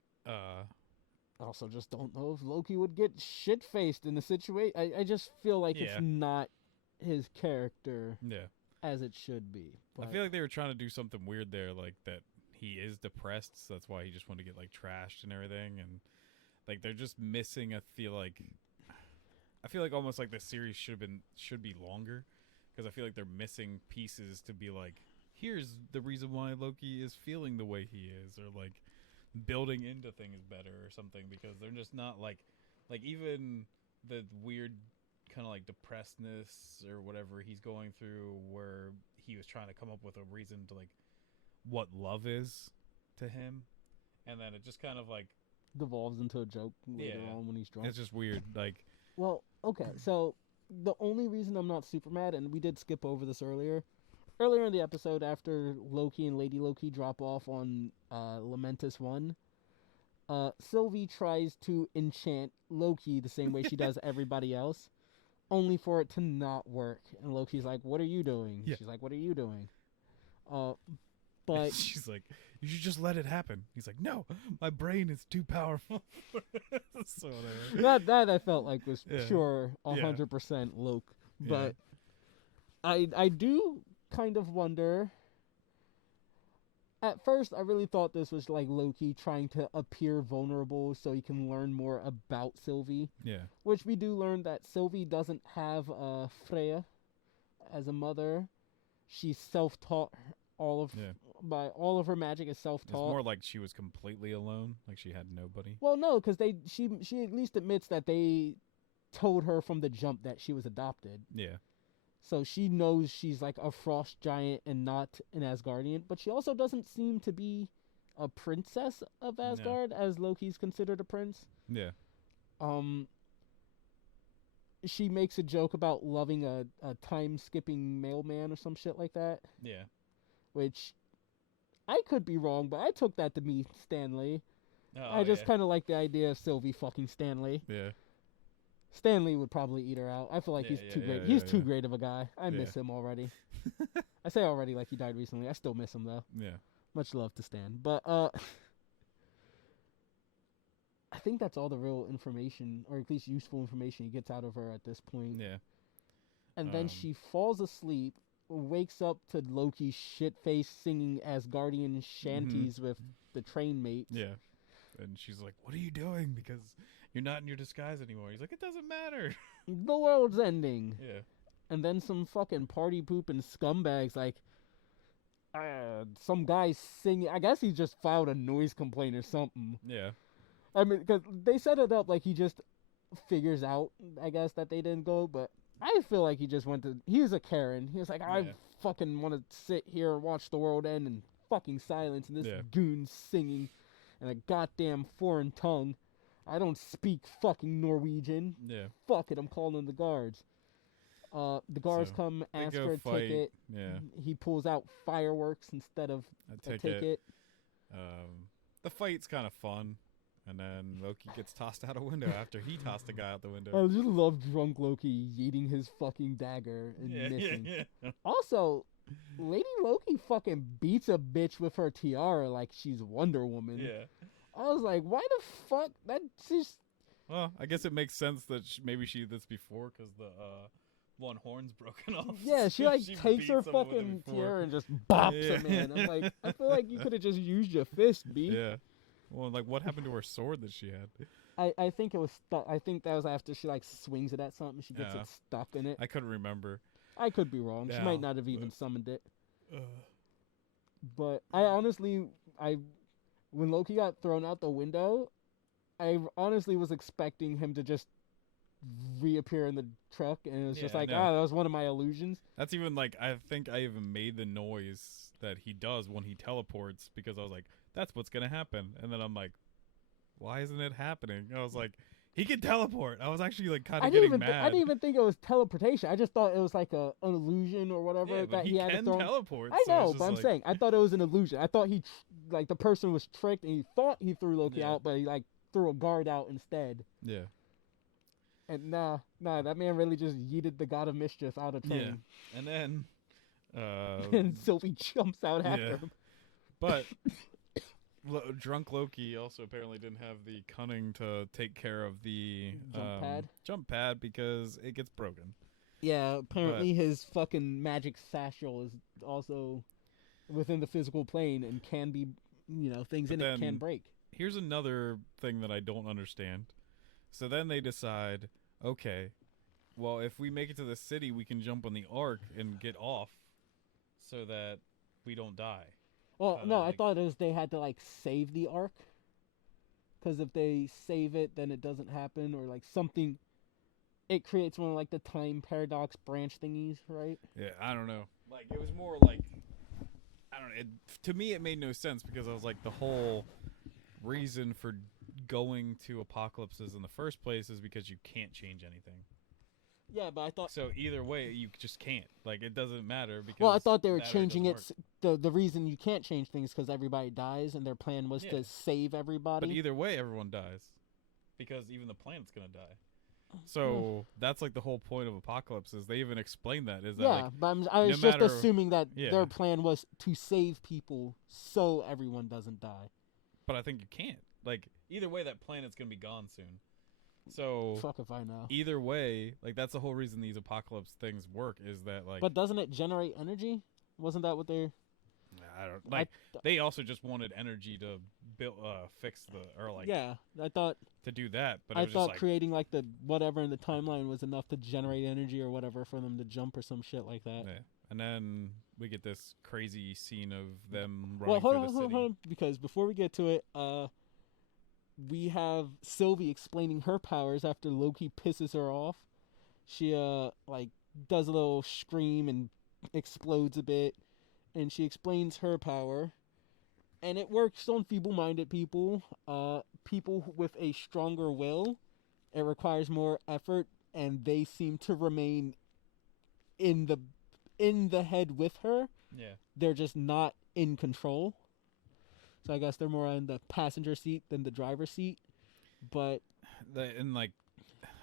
also just don't know if Loki would get shit faced in the situation. I just feel like it's not his character as it should be. But I feel like they were trying to do something weird there, like that he is depressed, so that's why he just wanted to get like trashed and everything, and like they're just missing. I feel like almost like the series should be longer, because I feel like they're missing pieces to be like, here's the reason why Loki is feeling the way he is, or like building into things better or something, because they're just not like even the weird kind of like depressedness or whatever he's going through, where he was trying to come up with a reason to like what love is to him, and then it just kind of like devolves into a joke later on when he's drunk. it's just weird. Like, well, okay, so the only reason I'm not super mad, and we did skip over this earlier in the episode after Loki and Lady Loki drop off on Lamentus 1, Sylvie tries to enchant Loki the same way she does everybody else, only for it to not work. And Loki's like, "What are you doing?" Yeah. She's like, "What are you doing?" But she's like, "You should just let it happen." He's like, "No, my brain is too powerful." So that I felt like was pure 100% Loki. But I do kind of wonder. At first, I really thought this was like Loki trying to appear vulnerable so he can learn more about Sylvie. Yeah. Which we do learn that Sylvie doesn't have Freya as a mother. She's self-taught. All of her magic is self-taught. It's more like she was completely alone, like she had nobody. Well, no, because she at least admits that they told her from the jump that she was adopted. Yeah. So she knows she's like a frost giant and not an Asgardian, but she also doesn't seem to be a princess of Asgard, as Loki's considered a prince. Yeah. She makes a joke about loving a time-skipping mailman or some shit like that. Yeah. Which, I could be wrong, but I took that to mean Stanley. Oh, I just kind of like the idea of Sylvie fucking Stanley. Yeah. Stanley would probably eat her out. I feel like he's too great. He's too great of a guy. I miss him already. I say already like he died recently. I still miss him, though. Yeah. Much love to Stan. But, I think that's all the real information, or at least useful information he gets out of her at this point. Yeah. And then she falls asleep, wakes up to Loki's shit-face singing Asgardian shanties with the train mates. Yeah. And she's like, "What are you doing? Because you're not in your disguise anymore." He's like, "It doesn't matter. The world's ending." Yeah. And then some fucking party pooping scumbags like, some guy singing. I guess he just filed a noise complaint or something. Yeah. I mean, because they set it up like he just figures out, I guess, that they didn't go, but I feel like he just went to... He was a Karen. He was like, I fucking want to sit here and watch the world end in fucking silence, and this goon singing in a goddamn foreign tongue. I don't speak fucking Norwegian. Yeah. Fuck it, I'm calling the guards. The guards come, ask for a ticket. Yeah. He pulls out fireworks instead of a ticket. The fight's kind of fun. And then Loki gets tossed out a window after he tossed a guy out the window. I just love drunk Loki yeeting his fucking dagger and missing. Yeah. Also, Lady Loki fucking beats a bitch with her tiara like she's Wonder Woman. Yeah. I was like, why the fuck? That's just... Well, I guess it makes sense that maybe she did this before because the one horn's broken off. Yeah, she like takes her fucking tiara and just bops him in. I'm like, I feel like you could have just used your fist, B. Yeah. Well, like, what happened to her sword that she had? I think it was stuck. I think that was after she, like, swings it at something. She gets it stuck in it. I couldn't remember. I could be wrong. She might not have even summoned it. But I honestly, when Loki got thrown out the window, I honestly was expecting him to just reappear in the truck, and it was just like, that was one of my illusions. That's even, like, I think I even made the noise that he does when he teleports, because I was like, that's what's gonna happen. And then I'm like, why isn't it happening? I was like, he can teleport. I was actually like kind of getting mad. I didn't even think it was teleportation. I just thought it was like an illusion or whatever that he had to throw. Teleport. I know, but I'm saying I thought it was an illusion. I thought like the person was tricked and he thought he threw Loki out, but he like threw a guard out instead. Yeah. And nah, that man really just yeeted the god of mischief out of train. Yeah. And then and Sylvie jumps out after him. But drunk Loki also apparently didn't have the cunning to take care of the jump pad because it gets broken. Yeah, apparently his fucking magic satchel is also within the physical plane and can be, things in it can break. Here's another thing that I don't understand. So then they decide, okay, well, if we make it to the city, we can jump on the Ark and get off so that we don't die. Well, no, I thought it was they had to, like, save the Ark. Because if they save it, then it doesn't happen. Or, like, something... It creates one of, like, the time paradox branch thingies, right? Yeah, I don't know. Like, it was more like... I don't know. To me, it made no sense because I was like, the whole reason for going to apocalypses in the first place is because you can't change anything. Yeah, but I thought. So either way, you just can't. Like, it doesn't matter because. Well, I thought they were that or changing doesn't it. work. The reason you can't change things because everybody dies, and their plan was Yeah. to save everybody. But either way, everyone dies because even the planet's gonna die. So that's like the whole point of apocalypses. They even explain that is that yeah, like, but I was no just matter- assuming that Yeah. their plan was to save people so everyone doesn't die. but I think you can't. Like, either way, that planet's gonna be gone soon. So Fuck if I know. either way, like, that's the whole reason these apocalypse things work is that like. But doesn't it generate energy? Wasn't that what they're? I don't like. They also just wanted energy to build, fix the or like. Yeah, I thought. To do that, but it I was thought just like, creating like the whatever in the timeline was enough to generate energy or whatever for them to jump or some shit like that. yeah. And then we get this crazy scene of them Well, running hold through on, the hold on, city. hold on, because before we get to it, we have Sylvie explaining her powers after Loki pisses her off. She like does a little scream and explodes a bit, and she explains her power. And it works on feeble-minded people, people with a stronger will. It requires more effort, and they seem to remain in the head with her. Yeah. They're just not in control. So I guess they're more on the passenger seat than the driver's seat. But And like,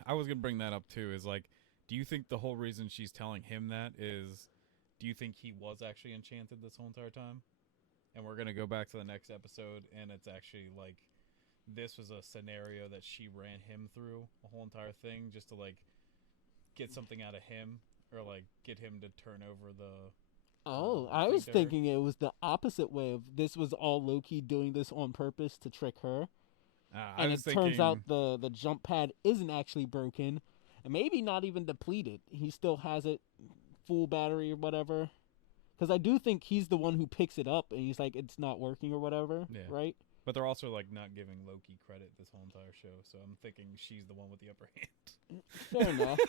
I was gonna bring that up too. Is like, do you think the whole reason she's telling him that is, do you think he was actually enchanted this whole entire time? And we're gonna go back to the next episode, and it's actually like, this was a scenario that she ran him through a whole entire thing just to like get something out of him or like get him to turn over the. I was to her. thinking it was the opposite way of this was all Loki doing this on purpose to trick her. I And was it turns thinking- out the jump pad isn't actually broken, and maybe not even depleted. He still has it full battery or whatever. Because I do think he's the one who picks it up, and he's like, it's not working or whatever, Yeah. right? But they're also like not giving Loki credit this whole entire show, so I'm thinking she's the one with the upper hand. Fair enough.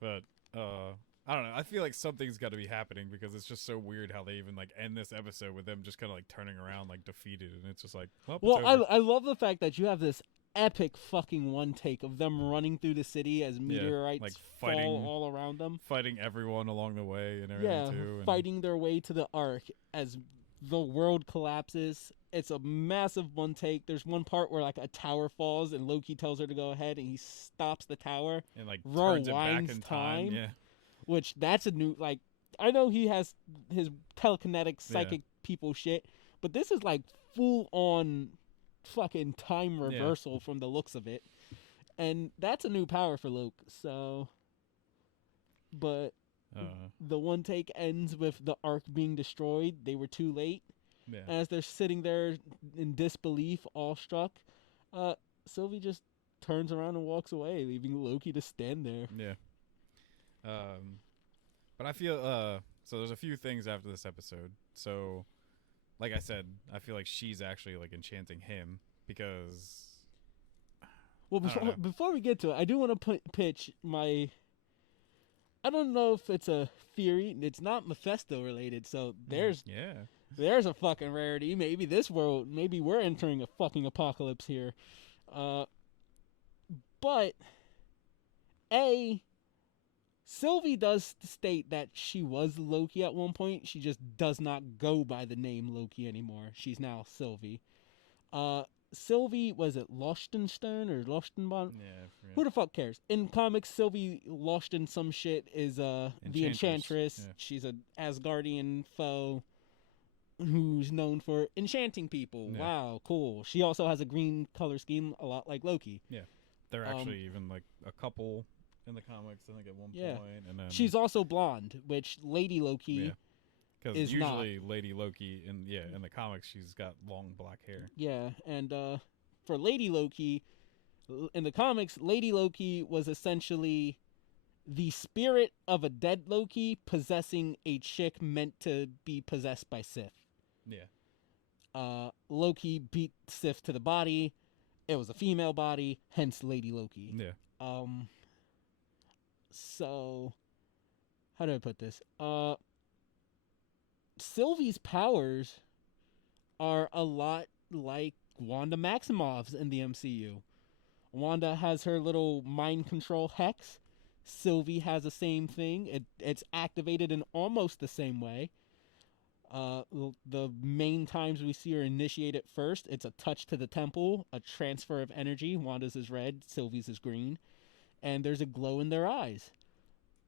But I don't know. I feel like something's got to be happening because it's just so weird how they even like end this episode with them just kind of like turning around like defeated, and it's just like, well, it's Well, over. I love the fact that you have this epic fucking one take of them running through the city as meteorites like fighting- fall all around them. fighting everyone along the way and everything Yeah, too. And fighting their way to the Ark as the world collapses. It's a massive one take. There's one part where like a tower falls and Loki tells her to go ahead and he stops the tower, and like turns it back rewinds in time. time. Yeah, which that's a new like I know he has his telekinetic psychic people shit, but this is like full on fucking time reversal from the looks of it. And that's a new power for Loki. So but the one take ends with the Ark being destroyed. They were too late. yeah. As they're sitting there in disbelief, awestruck, Sylvie just turns around and walks away, leaving Loki to stand there. Yeah. But I feel so there's a few things after this episode. So like I said, I feel like she's actually like enchanting him because Well, I don't know. before we get to it, I do want to pitch my. I don't know if it's a theory. It's not Mephisto related, so there's a fucking rarity. Maybe this world, maybe we're entering a fucking apocalypse here. But Sylvie does state that she was Loki at one point. She just does not go by the name Loki anymore. She's now Sylvie. Sylvie, was it Lostenstern or Lostenbond? Yeah, I forget. Who the fuck cares? In comics, Sylvie Losten some shit is the Enchantress. Yeah. She's an Asgardian foe who's known for enchanting people. Yeah. Wow, cool. She also has a green color scheme, a lot like Loki. They're actually even like a couple in the comics, I think, at one Yeah. point, and then She's also blonde, which Lady Loki. Yeah. because is usually Lady Loki in the comics she's got long black hair. Yeah, and for Lady Loki, in the comics, Lady Loki was essentially the spirit of a dead Loki possessing a chick meant to be possessed by Sif. Yeah. Loki beat Sif to the body. It was a female body, hence Lady Loki. Yeah. So how do I put this? Sylvie's powers are a lot like Wanda Maximoff's in the MCU. Wanda has her little mind control hex. Sylvie has the same thing. It's activated in almost the same way. The main times we see her initiate it first, it's a touch to the temple, a transfer of energy. Wanda's is red, Sylvie's is green, and there's a glow in their eyes.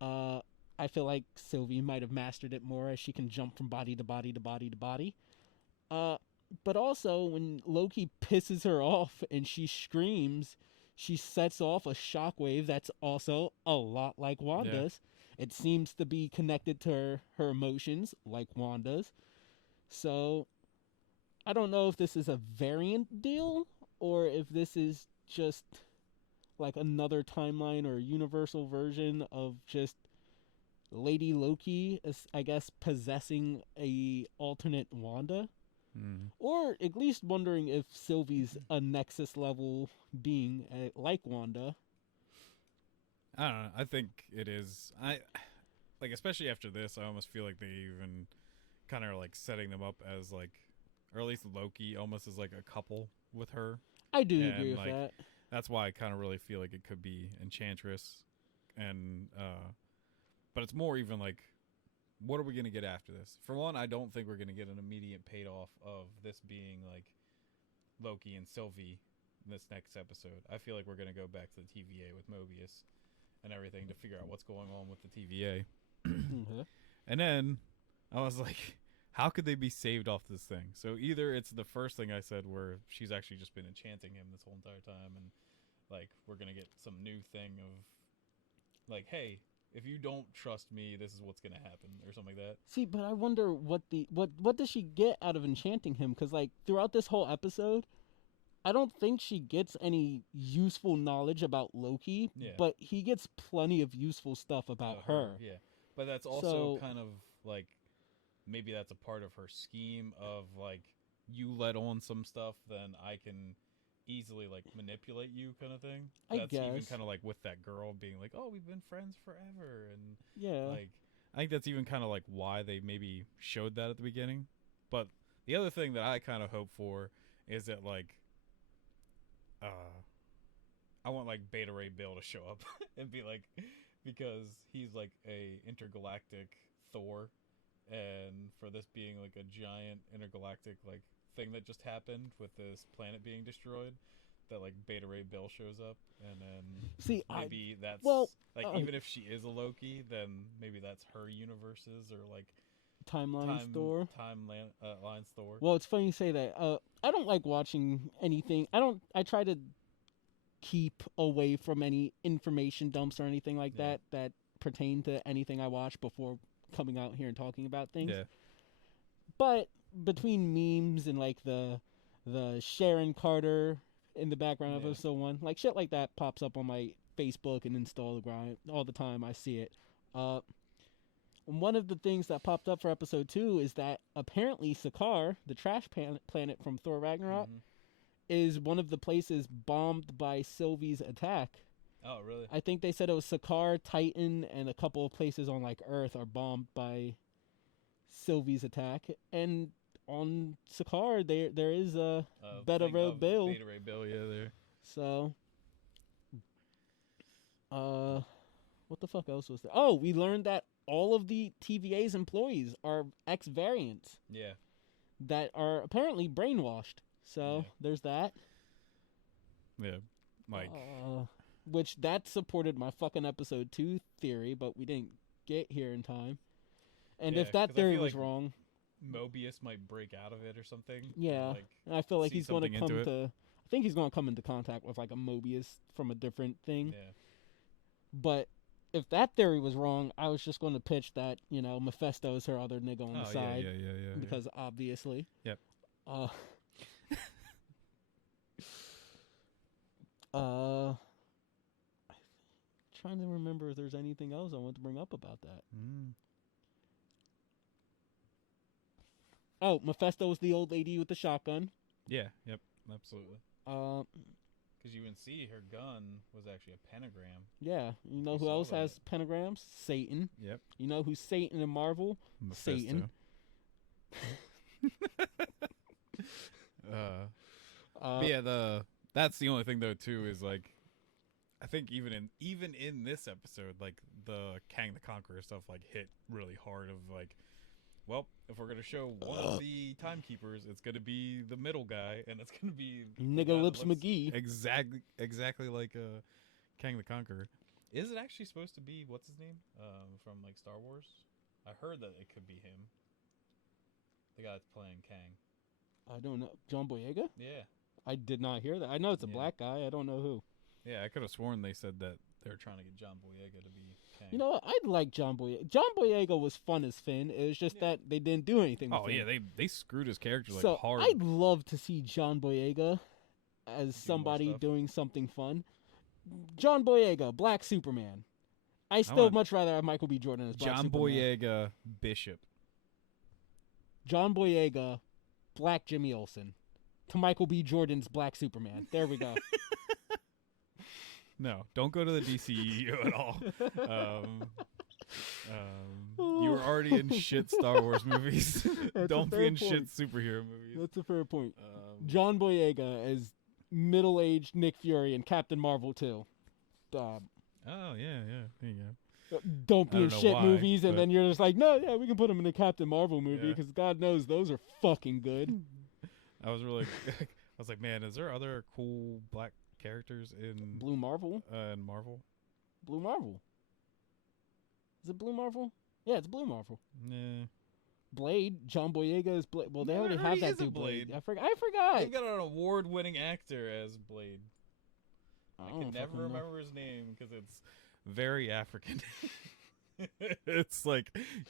I feel like Sylvie might have mastered it more as she can jump from body to body to body to body. But also, when Loki pisses her off and she screams, she sets off a shockwave that's also a lot like Wanda's. Yeah. It seems to be connected to her emotions, like Wanda's. So, I don't know if this is a variant deal, or if this is just like another timeline or universal version of just Lady Loki, I guess, possessing a alternate Wanda. Or at least wondering if Sylvie's a Nexus level being like Wanda. I don't know. I think it is. Especially after this, I almost feel like they even kind of like setting them up as like, or at least Loki almost as like a couple with her. I do agree with that. That's why I kind of really feel like it could be Enchantress, and but it's more even like, what are we going to get after this? For one, I don't think we're going to get an immediate payoff of this being like Loki and Sylvie in this next episode. I feel like we're going to go back to the TVA with Mobius and everything to figure out what's going on with the TVA. And then I was like, how could they be saved off this thing? So either it's the first thing I said where she's actually just been enchanting him this whole entire time, and like we're going to get some new thing of like, hey, if you don't trust me, this is what's gonna happen, or something like that. See, but I wonder what does she get out of enchanting him? Because like throughout this whole episode, I don't think she gets any useful knowledge about Loki. Yeah. But he gets plenty of useful stuff about her. Yeah, but that's also kind of like maybe that's a part of her scheme of like, you let on some stuff, then I can easily like manipulate you, kind of thing. That's even kind of like with that girl being like, oh, we've been friends forever, and yeah, like I think that's even kind of like why they maybe showed that at the beginning. But the other thing that I kind of hope for is that like I want like Beta Ray Bill to show up and be like, because he's like a intergalactic Thor, and for this being like a giant intergalactic like thing that just happened with this planet being destroyed, that like Beta Ray Bill shows up, and then maybe that's even if she is a Loki, then maybe that's her universes, or like timeline Thor. Timeline Thor. Well, it's funny you say that. I don't like watching anything. I try to keep away from any information dumps or anything like that pertain to anything I watch before coming out here and talking about things. Yeah. But between memes and like the Sharon Carter in the background of episode 1, like shit like that pops up on my Facebook and Instagram all the time. I see it. One of the things that popped up for episode 2 is that apparently Sakaar, the trash planet from Thor Ragnarok, is one of the places bombed by Sylvie's attack. Oh, really? I think they said it was Sakaar, Titan, and a couple of places on like Earth are bombed by Sylvie's attack. And on Sakaar, there is a Beta Ray Bill. Beta Ray Bill, yeah, there. So, what the fuck else was there? Oh, we learned that all of the TVA's employees are ex-variants. Yeah. That are apparently brainwashed. So, there's that. Yeah, Mike. Which that supported my fucking episode 2 theory, but we didn't get here in time. And if that theory was wrong, Mobius might break out of it or something. Yeah, like, I feel like he's going to come to. I think he's going to come into contact with like a Mobius from a different thing. Yeah. But if that theory was wrong, I was just going to pitch that Mephisto is her other nigga on the side. Yeah. Because obviously. Yep. Trying to remember if there's anything else I want to bring up about that. Oh, Mephisto's the old lady with the shotgun. Yeah, yep, absolutely. Because you can see her gun was actually a pentagram. Yeah, you know who else has pentagrams? Satan. Yep. You know who's Satan in Marvel? Mephisto. Satan. But yeah, that's the only thing though too is like, I think even in this episode, like the Kang the Conqueror stuff like hit really hard of like, well, if we're gonna show one of the timekeepers, it's gonna be the middle guy, and it's gonna be Nigga Lips McGee. Exactly like Kang the Conqueror. Is it actually supposed to be what's his name from like Star Wars? I heard that it could be him. The guy that's playing Kang. I don't know. John Boyega? Yeah. I did not hear that. I know it's a black guy. I don't know who. Yeah, I could have sworn they said that they're trying to get John Boyega to be Kang. You know what? I'd like John Boyega. John Boyega was fun as Finn. It was just that they didn't do anything with him. Yeah, they screwed his character like so hard. I'd love to see John Boyega as somebody doing something fun. John Boyega, Black Superman. I still much rather have Michael B. Jordan as Black John Superman. Boyega, Bishop. John Boyega, Black Jimmy Olsen. To Michael B. Jordan's Black Superman. There we go. No, don't go to the DCEU at all. You were already in shit Star Wars movies. Don't be in shit superhero movies. That's a fair point. John Boyega as middle-aged Nick Fury in Captain Marvel 2. Oh, yeah. There you go. Don't be in shit movies, and then you're just like, no, yeah, we can put him in a Captain Marvel movie, because God knows those are fucking good. I was really... I was like, man, is there other cool black characters in... Blue Marvel? In Marvel? Blue Marvel. Is it Blue Marvel? Yeah, it's Blue Marvel. Nah. Blade, John Boyega is Blade. Well, they already have that dude Blade. I forgot. They got an award-winning actor as Blade. I can never remember his name because it's very African. It's like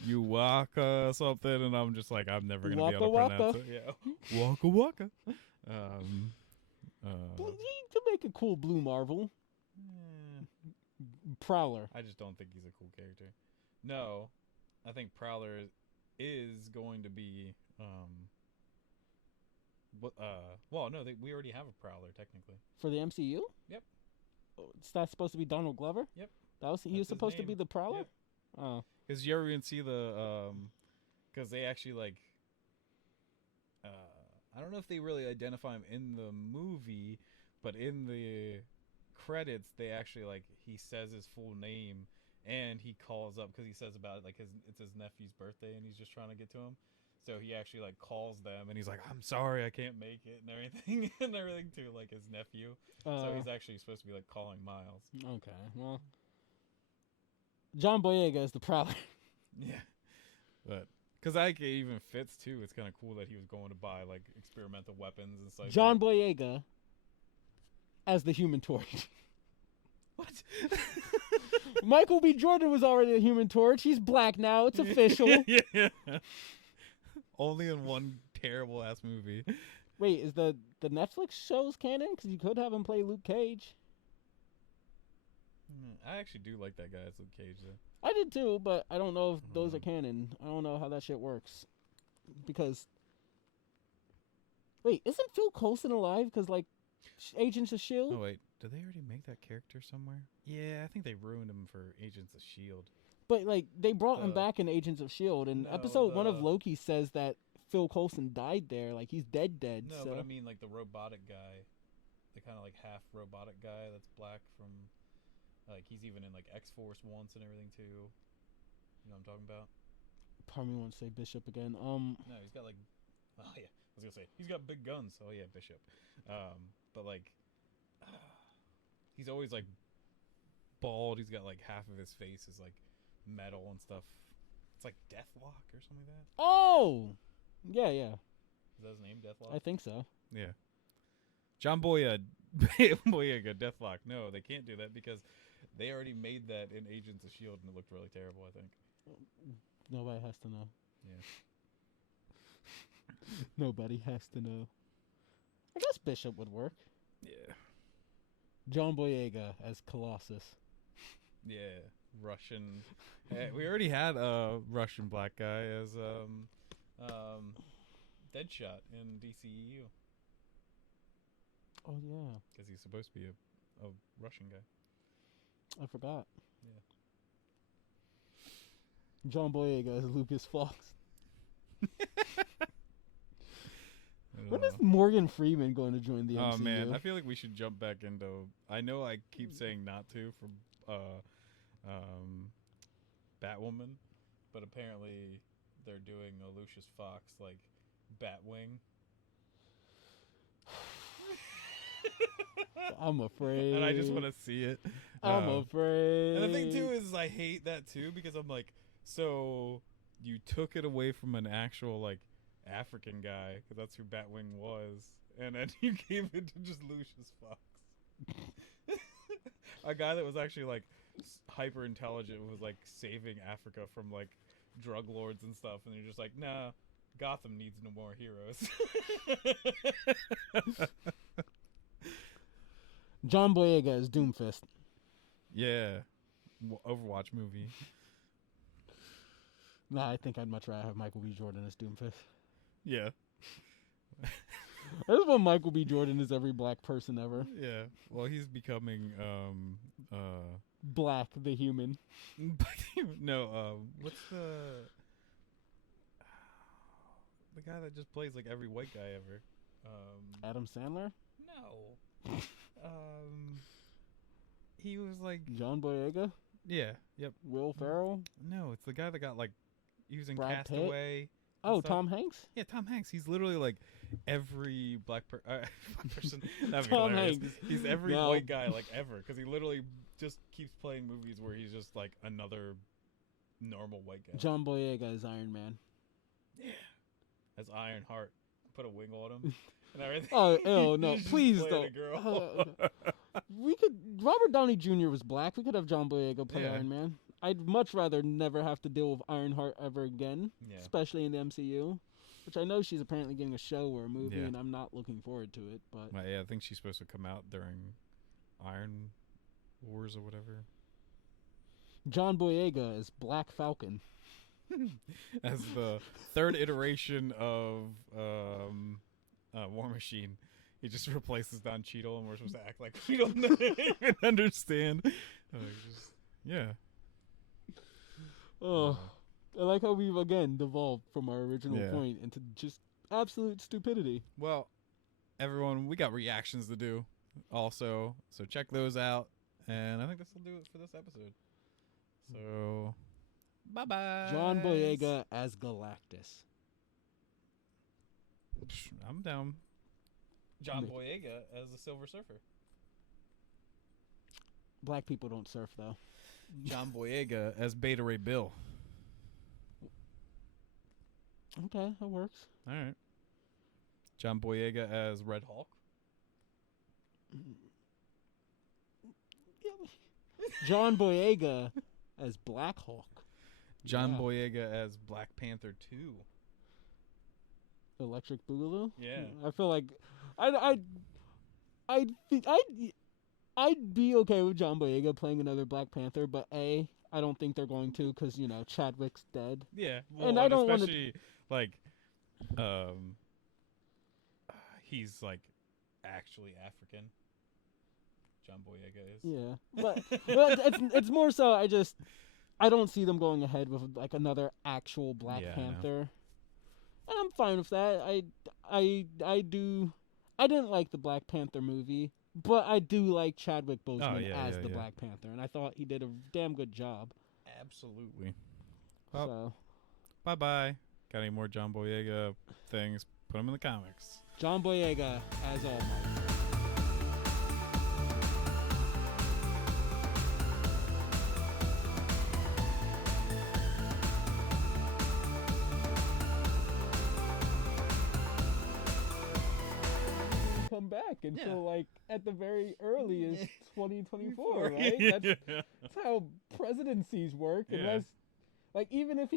Yuwaka something, and I'm just like, I'm never gonna be able to pronounce it. Yeah, Waka Waka. To make a cool Blue Marvel. Prowler. I just don't think he's a cool character. No, I think Prowler is going to be. Well, no, we already have a Prowler technically for the MCU. Yep. It's not supposed to be Donald Glover. Yep. He was supposed to be the Prowler. Yep. Oh. Because you ever even see the because they actually like. I don't know if they really identify him in the movie, but in the credits they actually like he says his full name and he calls up because he says about it like it's his nephew's birthday and he's just trying to get to him, so he actually like calls them and he's like, I'm sorry I can't make it and everything to like his nephew. So he's actually supposed to be like calling Miles. Okay, well, John Boyega is the Prowler. Yeah, but because it even fits too. It's kind of cool that he was going to buy like experimental weapons and stuff. John Boyega as the Human Torch. What? Michael B. Jordan was already the Human Torch. He's black now. It's official. Yeah. Only in one terrible ass movie. Wait, is the Netflix shows canon? Because you could have him play Luke Cage. I actually do like that guy as Luke Cage though. I did too, but I don't know if those are canon. I don't know how that shit works. Because wait, isn't Phil Coulson alive? Because like Agents of S.H.I.E.L.D.? Oh wait, did they already make that character somewhere? Yeah, I think they ruined him for Agents of S.H.I.E.L.D. But like they brought him back in Agents of S.H.I.E.L.D. and episode 1 of Loki says that Phil Coulson died there. Like he's dead. No, so. But I mean like the robotic guy, the kind of like half robotic guy that's black from, like he's even in like X-Force once and everything too. You know what I'm talking about? Part of me wants to say Bishop again. No, he's got like, oh yeah, I was gonna say he's got big guns. Oh yeah, Bishop. But like, he's always like bald. He's got like half of his face is like metal and stuff. It's like Deathlock or something like that. Oh, yeah. Is that his name, Deathlock? I think so. Yeah. John Boyega, Deathlock. No, they can't do that because they already made that in Agents of S.H.I.E.L.D. and it looked really terrible, I think. Nobody has to know. Yeah. Nobody has to know. I guess Bishop would work. Yeah. John Boyega as Colossus. Yeah. Russian. We already had a Russian black guy as Deadshot in DCEU. Oh, yeah. Because he's supposed to be a Russian guy. I forgot. Yeah. John Boyega as Lucas Fox. When is Morgan Freeman going to join the MCU? Oh man, I feel like we should jump back into. I know I keep saying not to for Batwoman, but apparently they're doing a Lucius Fox like Batwing. I'm afraid. And I just want to see it. I'm afraid. And the thing too is I hate that too because I'm like, so you took it away from an actual like African guy because that's who Batwing was, and then you gave it to just Lucius Fox, a guy that was actually like hyper intelligent, was like saving Africa from like drug lords and stuff, and you're just like, nah, Gotham needs no more heroes. John Boyega is Doomfist. Yeah, Overwatch movie. Nah, I think I'd much rather have Michael B. Jordan as Doomfist. Yeah. I just want Michael B. Jordan as every black person ever. Yeah. Well, he's becoming Black the Human. No, what's the guy that just plays like every white guy ever? Adam Sandler? No. He was like John Boyega? Yeah, yep. Will Ferrell? No, it's the guy that got like he was in Brad Pitt? Castaway. Oh, stuff. Tom Hanks? Yeah, Tom Hanks. He's literally like every black person. That'd be Tom hilarious. Hanks. He's every No. white guy like ever because he literally just keeps playing movies where he's just like another normal white guy. John Boyega is Iron Man. Yeah. As Ironheart. Put a wing on him and everything. Oh, ew, no, He's just please playing don't. a girl. We could. Robert Downey Jr. was black. We could have John Boyega play Yeah. Iron Man. I'd much rather never have to deal with Ironheart ever again, Yeah. especially in the MCU. Which I know she's apparently getting a show or a movie, Yeah. and I'm not looking forward to it. But Yeah, I think she's supposed to come out during Iron Wars or whatever. John Boyega is Black Falcon. As the third iteration of War Machine, he just replaces Don Cheadle, and we're supposed to act like we don't even understand. Yeah. Oh, I like how we've again devolved from our original Yeah. point into just absolute stupidity. Well, everyone, we got reactions to do also, so check those out. And I think this will do it for this episode. So, bye-bye. John Boyega as Galactus. I'm down. John Me. Boyega as the Silver Surfer. Black people don't surf though. John Boyega as Beta Ray Bill. Okay, that works. All right. John Boyega as Red Hulk. John Boyega as Black Hawk. John Yeah. Boyega as Black Panther 2. Electric Boogaloo. Yeah. I feel like I'd be okay with John Boyega playing another Black Panther, but I don't think they're going to because Chadwick's dead. Yeah. And I don't wanna- especially like he's like actually African. John Boyega is. Yeah, but it's more so I don't see them going ahead with like another actual Black Yeah, I know. Panther, and I'm fine with that. I didn't like the Black Panther movie, but I do like Chadwick Boseman as the yeah. Black Panther, and I thought he did a damn good job. Absolutely. Well, So bye-bye. Got any more John Boyega things? Put them in the comics. John Boyega as All Might. Come back until like at the very earliest 2024, right? That's how presidencies work. Yeah. Unless, like, even if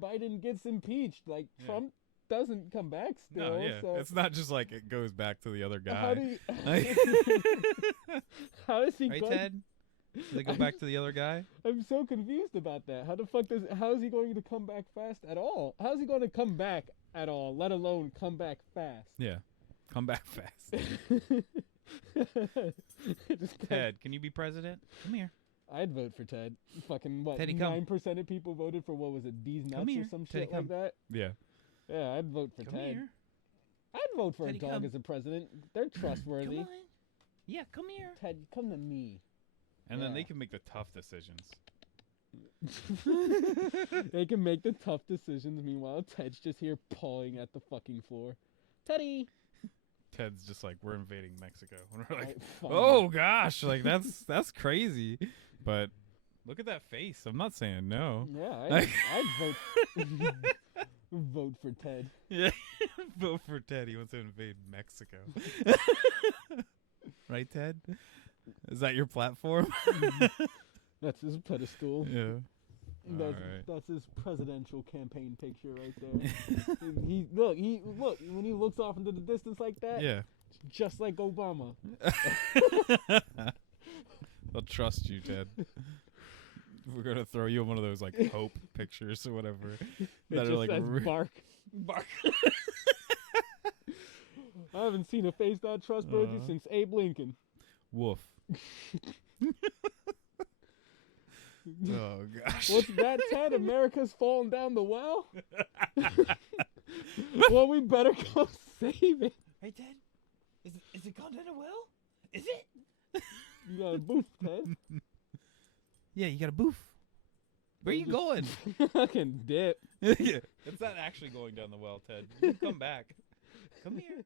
Biden gets impeached, like Yeah. Trump doesn't come back still. No, yeah. So It's not just like it goes back to the other guy. how do you, how is he Right, going? Ted? Do they go back to the other guy? I'm so confused about that. How is he going to come back fast at all? How is he going to come back at all, let alone come back fast? Yeah. Come back fast. Just Ted, can you be president? Come here. I'd vote for Ted. Fucking what? Teddy, come. 9% of people voted for what was it? These nuts Come here. or some Teddy, shit like come. that. Yeah. Yeah, I'd vote for Come Ted. here. I'd vote for Teddy, a dog come. as a president. They're trustworthy. Come on. Yeah, come here. Ted, come to me. And then Yeah. they can make the tough decisions. They can make the tough decisions. Meanwhile, Ted's just here pawing at the fucking floor. Teddy. Ted's just like, we're invading Mexico. And we're like, Fine. oh gosh, like that's crazy. But look at that face. I'm not saying no. Yeah, I'd vote. Vote for Ted. Yeah, vote for Ted. He wants to invade Mexico. Right, Ted? Is that your platform? That's his pedestal. Yeah. That's his presidential campaign picture right there. he look when he looks off into the distance like that. Yeah. Just like Obama. They'll trust you, Ted. We're gonna throw you in one of those like hope pictures or whatever. It That just are like says bark. bark. I haven't seen a face that trustworthy since Abe Lincoln. Woof. Oh gosh. What's that, Ted? America's falling down the well? Well, we better go save it. Hey, Ted. Is it gone down a well? Is it? You got a boof, Ted. Yeah, you got a boof. Where you going? Fucking dip. Yeah. It's not actually going down the well, Ted. You can come back. Come here.